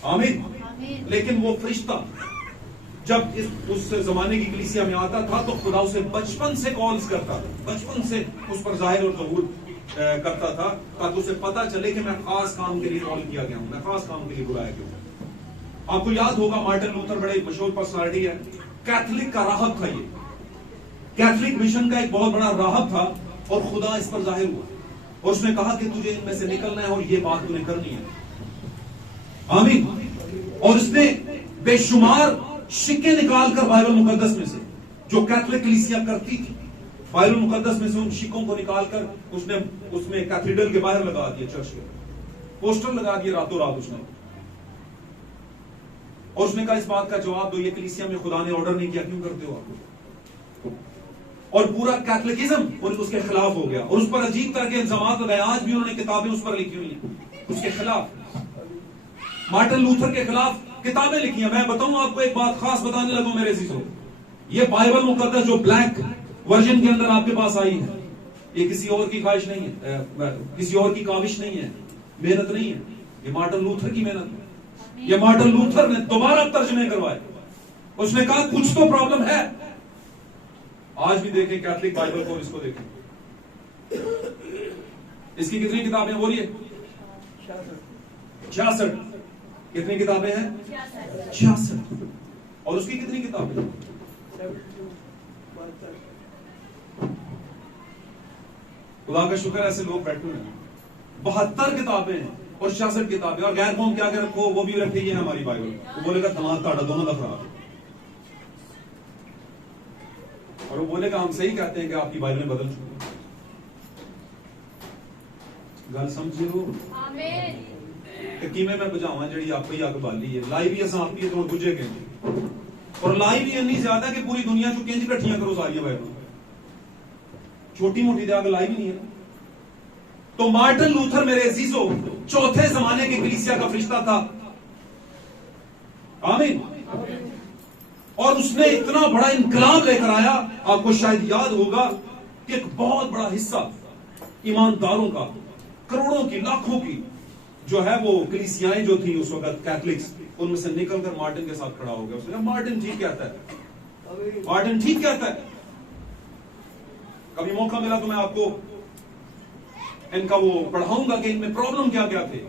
आमीन। लेकिन वो फरिश्ता जब उस जमाने की कलीसिया में आता था, तो खुदा उसे बचपन से कॉल्स करता था, बचपन से उस पर जाहिर और ज़हूर करता था, ताकि उसे पता चले कि मैं खास काम के लिए कॉल किया गया हूं, मैं खास काम के लिए बुलाया गया हूं। आपको याद होगा, मार्टिन लूथर बड़े मशहूर पर्सनालिटी है, कैथलिक का राहब था। ये कैथलिक मिशन का एक बहुत बड़ा राहब था, और खुदा इस पर जाहिर हुआ, और उसने कहा कि तुझे इनमें से निकलना है, और ये बात तूने करनी है। आमीन। और उसने बेशुमार शिक्के निकालकर बाइबल मुकद्दस में से, जो कैथलिक कलीसिया करती थी, बाइबल मुकद्दस में से उन शिक्कों को निकालकर उसने उसमें कैथेड्रल के बाहर लगा दिया, चर्च के पोस्टर लगा दिए रातों रात उसने। और उसने कहा इस बात का जवाब दो, ये कलीसिया में खुदा ने ऑर्डर नहीं किया, क्यों करते हो आप? और पूरा कैथलिकिज्म उसके खिलाफ हो गया, और उस पर अजीब तरह के इल्जामात लगाए। आज भी उन्होंने किताबें उस पर लिखी हुई हैं उसके खिलाफ। मार्टिन लूथर के खिलाफ किताबें लिखी हैं। मैं बताऊं आपको एक बात खास बताने लगा मेरे अजीजों, ये बाइबल मुकद्दस जो ब्लैक वर्जन के अंदर आपके पास आई है, ये किसी और की ख्वाहिश नहीं है, किसी और की काविश नहीं है, मेहनत नहीं है, ये मार्टिन लूथर की मेहनत है। ये मार्टिन लूथर ने दोबारा तर्जमे करवाए। उसने कहा कुछ तो प्रॉब्लम है। आज भी देखें कैथलिक बाइबल को, इसको देखें, इसकी कितनी किताबें बोलिए? 66। कितनी किताबें हैं? 66। और उसकी कितनी किताबें? खुदा का शुक्र ऐसे लोग बैठे हैं। 72 किताबें हैं और 66 किताबें, और गैर कौम क्या रखो वो भी रखी है हमारी बाइबल। वो बोलेगा दिमाग ताड़ा दोनों का खराब है, और वो बोलेगा हम सही कहते हैं कि आपकी बाइबल बदल चुकी। गल समझियो? आमीन। किमें मैं बुझावा जी आप ही अग बाली है, लाई भी अस आप ही तो बुझे गए, और लाई भी इन्नी ज्यादा कि पूरी दुनिया चो किंज इकट्ठियां करो सारिया बाइबल, छोटी मोटी अग लाई भी नहीं है। तो मार्टिन लूथर मेरे अजीजों चौथे जमाने के कलीसिया का फरिश्ता था। आमीन। और उसने इतना बड़ा इनकलाब लेकर आया। आपको शायद याद होगा कि एक बहुत बड़ा हिस्सा ईमानदारों का, करोड़ों की, लाखों की जो है वो कलीसियाएं जो थी उस वक्त कैथलिक्स, उनमें से निकलकर मार्टिन के साथ खड़ा हो गया। उसने कहा मार्टिन ठीक कहता है, मार्टिन ठीक कहता है। कभी मौका मिला तो मैं आपको इनका वो पढ़ाऊंगा कि इनमें प्रॉब्लम क्या क्या थे।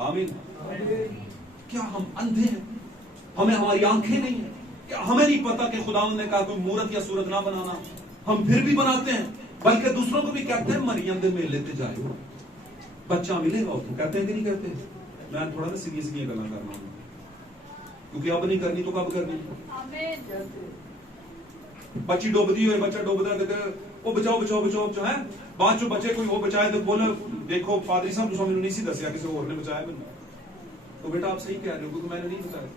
आमीन। क्या हम अंधे हैं? हमें हमारी आंखें नहीं है क्या? हमें नहीं पता कि खुदावंद ने कहा कोई मूरत या सूरत ना बनाना, हम फिर भी बनाते हैं, बल्कि दूसरों को भी कहते हैं मरियम दे मेले लेते जाए, बच्चा मिलेगा उसको, कहते हैं कि नहीं कहते? मैं थोड़ा सा सीरियस गल करना हूं, क्योंकि अब नहीं करनी तो कब करनी? बच्ची डूबती है, बच्चा डूबता है, वो बचाओ बचाओ बचाओ बचाओ है, बाद चो बच्चे कोई वो बचाए तो बोले देखो पादरी साहब तुम मैंने नहीं सी दसिया, किसी और ने बचाया मैंने। तो बेटा आप सही कह रहे हो क्योंकि मैंने नहीं बचाया।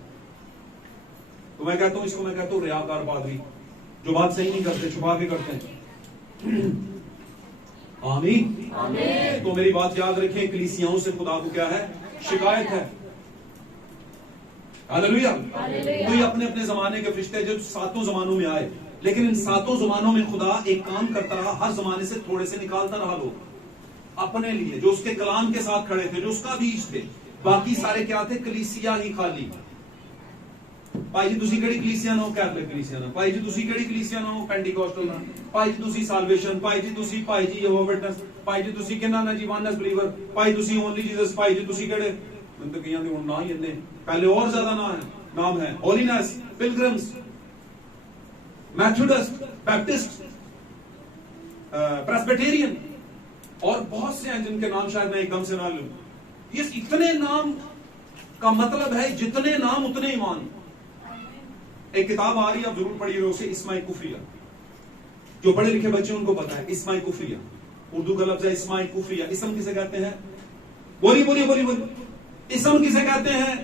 तो मैं कहता हूं इसको, मैं कहता हूं रियाकार पादरी जो बात सही नहीं करते, छुपा के करते हैं। आमीन। तो मेरी बात याद रखें, कलीसियाओं से खुदा को क्या है? शिकायत है। हालेलुया। कोई अपने अपने जमाने के फरिश्ते जो 7 जमानों में आए, लेकिन इन 7 जमानों में खुदा एक काम करता रहा, हर जमाने से थोड़े से निकालता रहा लोग अपने लिए, जो उसके कलाम के साथ खड़े थे, जो उसका बीज थे। बाकी सारे क्या थे? कलीसिया ही खाली। भाई जी तुसी केड़ी कलीसिया ना हो? कैथलिक कलीसिया ना। भाई जी तुसी केड़ी कलीसिया ना हो? पेंटिकॉस्टल ना। भाई जी तुसी साल्वेशन। भाई जी तुसी भाई जी यहोवा विटनेस। भाई जी तुसी किन्ना ना जी वननेस बिलीवर। भाई तुसी ओनली जीसस। भाई जी तुसी केड़े? मैं तो कईयां दे हुण ना ही इन्ने, पहले और ज्यादा नाम है, Holiness, Pilgrims, Methodist, Baptist, Presbyterian, और बहुत से हैं जिनके नाम शायद मैं एकदम से ना लूं। ये इतने नाम का मतलब है जितने नाम उतने ईमान। एक किताब आ रही है, आप जरूर पढ़िए उसे, इस्माई कुफरिया। जो पढ़े लिखे बच्चे उनको पता है इस्माई कुफरिया, उर्दू का लफ्ज है इस्माई कुफरिया। इसम किसे कहते हैं? बोलिए बोलिए बोलिए बोलिए, इसम किसे कहते हैं?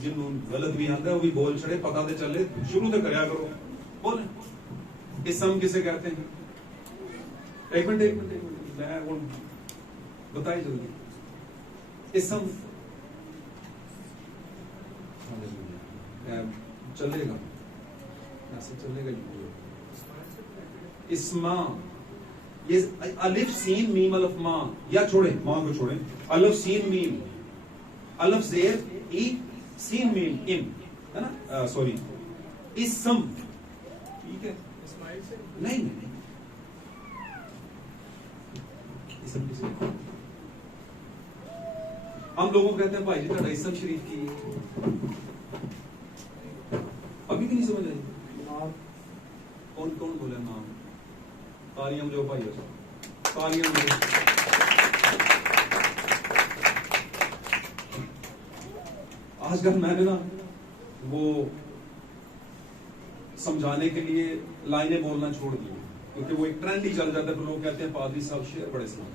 जिन गलत भी आता है वो भी बोल चढ़े, पता दे चले, शुरू से करया करो। बोले इसम किसे कहते हैं? एक मिनट मैं वो बताइए जल्दी। इसम चलेगा, ऐसे चलेगा। इस्मा, ये अलिफ सीन मीम अलफ मा, या छोड़े मां को छोड़े, अलिफ सीन मीम, अलिफ जेर ई सीन मीम इम, है ना? सॉरी, इसम, ठीक है? नहीं नहीं, इसम किसे? हम लोगों को कहते हैं भाई जी तेरा इसम शरीफ की, अभी भी नहीं समझ आई। कौन कौन बोले नाम? तालियां जो भाई, तालियां जो। आजकल मैंने ना वो समझाने के लिए लाइनें बोलना छोड़ दी, क्योंकि वो एक ट्रेंड ही चल जाता है। लोग कहते हैं पादरी साहब शेर बड़े सुना।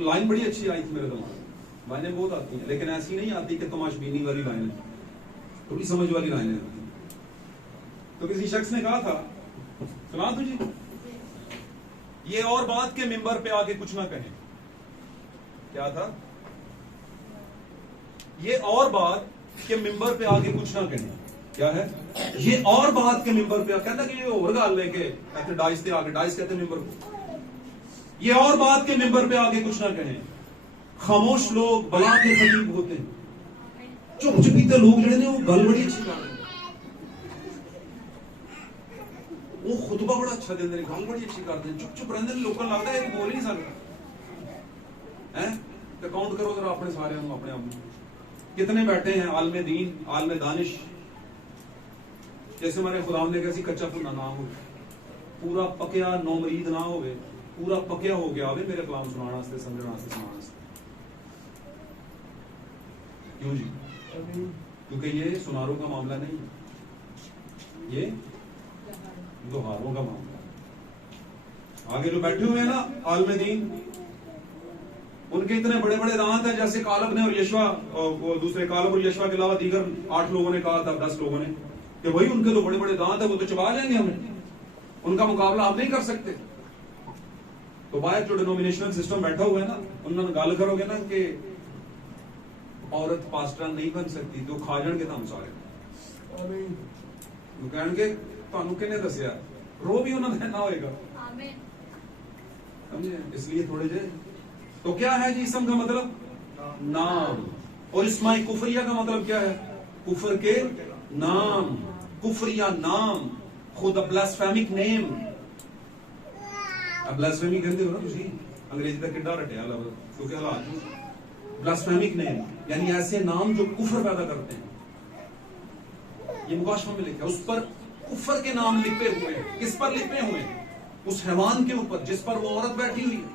लाइन बड़ी अच्छी आई थी मेरे दिमाग में, लाइनें बहुत आती हैं, लेकिन ऐसी नहीं आती कि तमाशबीनी वाली लाइनें, थोड़ी समझ वाली लाइनें आती। तो किसी शख्स ने कहा था, सुना तुझे, ये और बात के मिंबर पे आके कुछ ना कहें, क्या था? ये और बात के मिंबर पे आके कुछ ना कहना। क्या है ये और बात के मिंबर पे कहता कि ये और गाल लेके कहते डाइस से आगे, डाइस कहते मिंबर को, ये और बात के मिंबर पे आगे कुछ ना कहें। खामोश लोग बला के खतीब होते हैं, चुप चुपीते लोग जड़े ने वो गल बड़ी अच्छी कर रहे, वो खुतबा बड़ा अच्छा देते हैं, गल बड़ी अच्छी करते हैं, चुप चुप रहते लोगों लगता है बोल ही नहीं सकता है। तो काउंट करो जरा अपने सारे अपने आप में कितने बैठे हैं आलमे दीन, आलमे दानिश, जैसे हमारे खुदा ने कैसी कच्चा पुना ना हो, पूरा पकया नौ मरीद ना हो, पूरा पकया हो गया मेरे कलाम सुनाना से, समझना से, सुनाना से। क्यों जी? क्योंकि ये सुनारों का मामला नहीं है, ये दोहारों का मामला है। आगे जो बैठे हुए हैं ना आलमे दीन, उनके इतने बड़े बड़े दांत हैं, जैसे कालब ने और यशवा, और दूसरे कालब और यशवा के अलावा दीगर 8 लोगों ने कहा था, 10 लोगों ने कि भाई उनके तो बड़े बड़े दांत है, वो तो चबा लेंगे हमें, उनका मुकाबला हम नहीं कर सकते। तो बाहर जो डिनोमिनेशनल सिस्टम बैठा हुआ है ना, उन्होंने गाल करोगे ना कि औरत पास्टर नहीं बन सकती, तो खा जाएंगे हम सारे, तो कहेंगे ਤੁਹਾਨੂੰ किने दसिया, रो भी उन्होंने कहना होगा, समझे? इसलिए थोड़े जे तो क्या है जी इसम का मतलब? नाम। और इस्माई कुफरिया का मतलब क्या है? कुफर के नाम, कुफरिया नाम, खुद ब्लास्फेमिक नेम। अब ब्लास्फेमी कहते हो ना तुसी, अंग्रेजी का किड्डा रटिया लफ्ज, क्योंकि हालात ब्लास्फेमिक नेम यानी ऐसे नाम जो कुफर पैदा करते हैं। ये मुकाशमा में लिखा है, उस पर कुफर के नाम लिपे हुए हैं। किस पर लिपे हुए हैं? उस हैवान के ऊपर जिस पर वो औरत बैठी हुई है।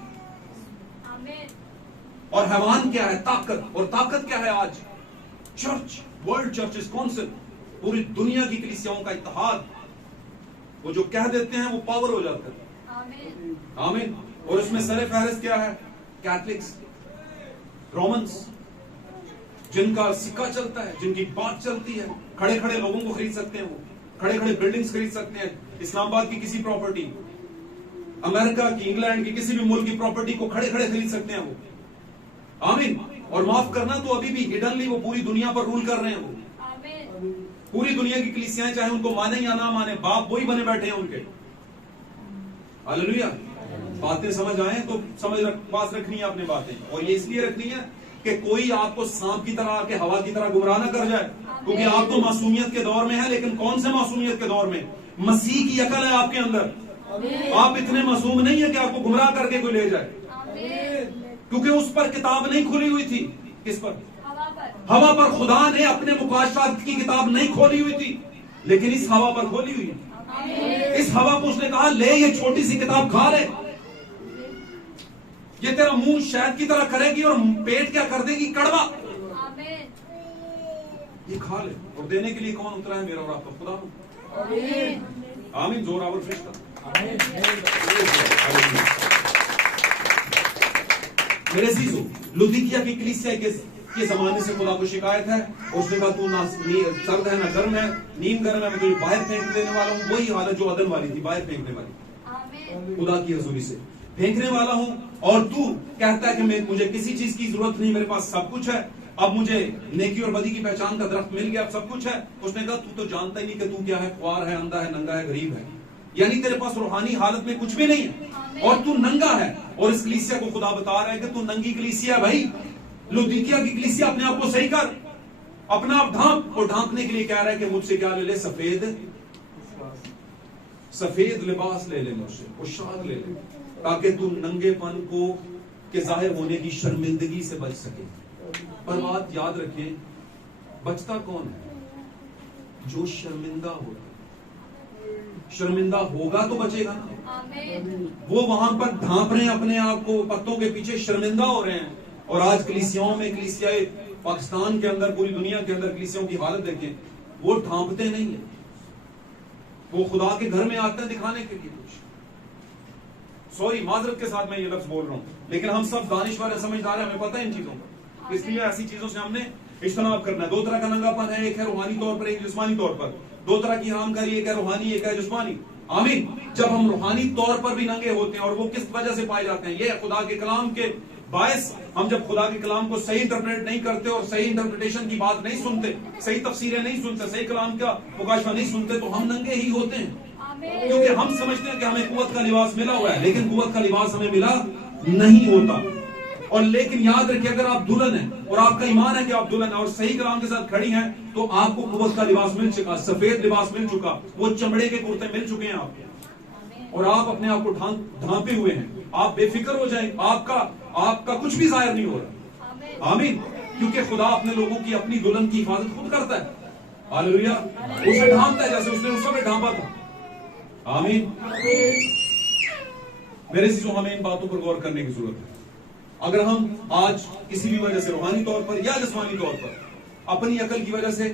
और हैवान क्या है? ताकत। और ताकत क्या है आज? चर्च, वर्ल्ड चर्चेस काउंसिल, पूरी दुनिया की कलीसियाओं का इत्तेहाद। वो जो कह देते हैं वो पावर हो जाता है। आमीन। और उसमें सरे फहरिस्त क्या है? कैथलिक्स, रोमन्स, जिनका सिक्का चलता है, जिनकी बात चलती है, खड़े खड़े लोगों को खरीद सकते हैं, वो खड़े खड़े बिल्डिंग्स खरीद सकते हैं, इस्लामाबाद की किसी प्रॉपर्टी, अमेरिका की, इंग्लैंड की किसी भी मुल्क की प्रॉपर्टी को खड़े खड़े खरीद सकते हैं वो। आमीन। और माफ करना, तो अभी भी हिडनली वो पूरी दुनिया पर रूल कर रहे हैं। वो पूरी दुनिया की कलीसियाएं चाहे उनको माने या ना माने, बाप वही बने बैठे हैं उनके। हालेलुया। बातें समझ आए तो समझ पास रखनी है अपनी बातें, और ये इसलिए रखनी है कि कोई आपको सांप की तरह आके हवा की तरह गुमराह ना कर जाए, क्योंकि आप तो मासूमियत के दौर में है। लेकिन कौन से मासूमियत के दौर में? मसीह की अकल है आपके अंदर। आप इतने मासूम नहीं है कि आपको गुमराह करके कोई ले जाए, क्योंकि उस पर किताब नहीं खुली हुई थी। किस पर? हवा पर। खुदा ने अपने मुकाशात की किताब नहीं खोली हुई थी, लेकिन इस हवा पर खोली हुई है। इस हवा को उसने कहा, ले ये छोटी सी किताब खा ले, ये तेरा मुंह शहद की तरह करेगी और पेट क्या कर देगी? कड़वा। ये खा ले। और देने के लिए कौन उतरा है? मेरा और आपका खुदा। आमीन। जोरावर फरिश्ता। मेरे अजीजों, लुदीकिया की कलीसिया के जमाने से खुदा को शिकायत है। उसने कहा, तू ना सर्द है ना गर्म है, नीम गर्म है, मैं तुझे बाहर फेंक देने वाला हूँ। वही हालत जो अदन वाली थी, बाहर फेंकने वाली, खुदा की हजूरी से फेंकने वाला हूं। और तू कहता है कि मुझे किसी चीज की जरूरत नहीं, मेरे पास सब कुछ है, अब मुझे नेकी और बदी की पहचान का दरख्त मिल गया, अब सब कुछ है। उसने कहा, तू तो जानता ही नहीं कि तू क्या है, ख्वार है, अंधा है, नंगा है, गरीब है, यानी तेरे पास रूहानी हालत में कुछ भी नहीं है, और तू नंगा है। और इस कलीसिया को खुदा बता रहा है कि तू नंगी कलीसिया है। भाई, लुदीकिया की कलीसिया, अपने आप को सही कर, अपना आप ढांप। और ढांपने के लिए कह रहा है कि मुझसे क्या ले ले? सफेद लिबास ले ले, मुझसे पोशाक ले ले, ताकि तू नंगेपन को के जाहिर होने की शर्मिंदगी से बच सके। पर बात याद रखें, बचता कौन है? जो शर्मिंदा होता है। शर्मिंदा होगा तो बचेगा ना। वो वहां पर ढांप रहे हैं अपने आप को, पत्तों के पीछे शर्मिंदा हो रहे हैं। और आज कलीसियाओं में, कलीसियाए पाकिस्तान के अंदर, पूरी दुनिया के अंदर कलीसियाओं की हालत देखें, वो ढांपते नहीं है। वो खुदा के घर में आते हैं दिखाने के लिए कुछ। सॉरी, माजरत के साथ मैं ये लफ्ज बोल रहा हूं, लेकिन हम सब दानिशवर है, समझदार है, हमें पता है इन चीजों का। इसलिए ऐसी चीजों से हमने इज्तनाब करना है। दो तरह का नंगापन है, एक है रूहानी तौर पर, एक जिस्मानी तौर पर। दो तरह की हरामकारी, एक है रूहानी, एक है जिस्मानी। आमीन। जब हम रूहानी तौर पर भी नंगे होते हैं, और वो किस वजह से पाए जाते हैं? ये खुदा के कलाम के बायस हम जब खुदा के कलाम को सही इंटरप्रेट नहीं करते और सही इंटरप्रिटेशन की बात नहीं सुनते, सही तफसीरें नहीं सुनते, सही कलाम का मुकाशफा नहीं सुनते, तो हम नंगे ही होते हैं। क्योंकि हम समझते हैं कि हमें कुव्वत का लिबास मिला हुआ है, लेकिन कुव्वत का लिबास हमें मिला नहीं होता। और लेकिन याद रखिए, अगर आप दुल्हन हैं और आपका ईमान है कि आप दुल्हन है और सही कलाम के साथ खड़ी हैं, तो आपको कुव्वत का लिबास मिल चुका, सफेद लिबास मिल चुका, वो चमड़े के कुर्ते मिल चुके हैं आपको, और आप अपने आप को ढांपे हुए हैं। आप बेफिक्र हो जाएं, आपका कुछ भी जाहिर नहीं हो रहा। आमीन। क्योंकि खुदा अपने लोगों की, अपनी दुल्हन की हिफाजत खुद करता है। हालेलुया। उसे ढांपता है जैसे उसने उस समय ढांपा था। आमीन। मेरे चीजों, हमें इन बातों पर गौर करने की जरूरत है। अगर हम आज किसी भी वजह से, रूहानी तौर पर या जिस्मानी तौर पर, अपनी अकल की वजह से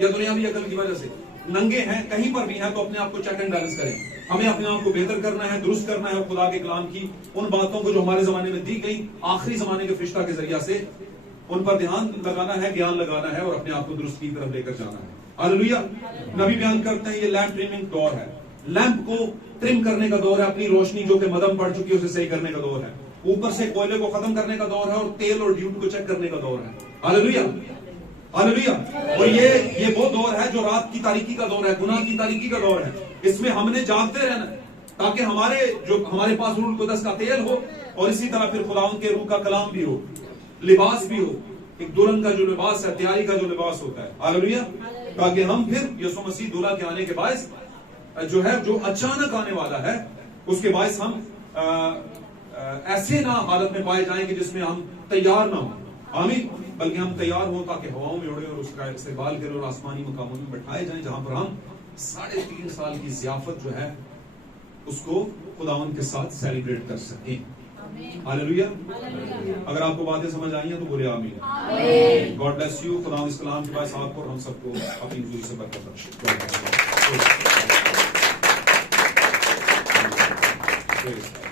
या दुनियावी अकल की वजह से नंगे हैं, कहीं पर भी हैं, तो अपने आप को चेक एंड बैलेंस करें। हमें अपने आप को बेहतर करना है, दुरुस्त करना है, और खुदा के कलाम की उन बातों को जो हमारे जमाने में दी गई, आखिरी जमाने के फरिश्ता के जरिया से, उन पर ध्यान लगाना है, ज्ञान लगाना है, और अपने आप को दुरुस्त की तरफ लेकर जाना है। हालेलुया। नबी बयान करते हैं, ये लैंप ट्रिमिंग दौर है। लैंप को ट्रिम करने का दौर है, अपनी रोशनी जो कि मदम पड़ चुकी है उसे सही करने का दौर है। ऊपर से कोयले को खत्म करने का दौर है, और तेल और ड्यूट को चेक करने का दौर है। Hallelujah, hallelujah. और ये वो दौर है जो रात की तारीकी का दौर है, गुनाह की तारीकी का दौर है। इसमें हमने जागते रहना ताकि हमारे पास रूह कुदस का तेल हो, और इसी तरह फिर खुदावंद के रूह का कलाम भी हो, लिबास भी हो, एक दुल्हन का जो लिबास है, तैयारी का जो लिबास होता है। हालेलुया। ताकि हम फिर यीशु मसीह दूल्हा के आने के बायस जो अचानक आने वाला है, उसके बायस हम ऐसे ना हालत में पाए जाएं कि जिसमें हम तैयार ना हो। आमीन। बल्कि हम तैयार हो ताकि हवाओं में उड़े और उसका इस्तेमाल करें और आसमानी मकामों में बैठाए जाएं, जहां पर हम 3.5 साल की जियाफत जो है उसको खुदावंद के साथ सेलिब्रेट कर सकें। हालेलुया। अगर आपको बातें समझ आई हैं तो बोले आमीन। God bless you. खुदावंद इस कलाम के पास आपको और हम सबको अपनी हुजूरी से बरकत बख्शे।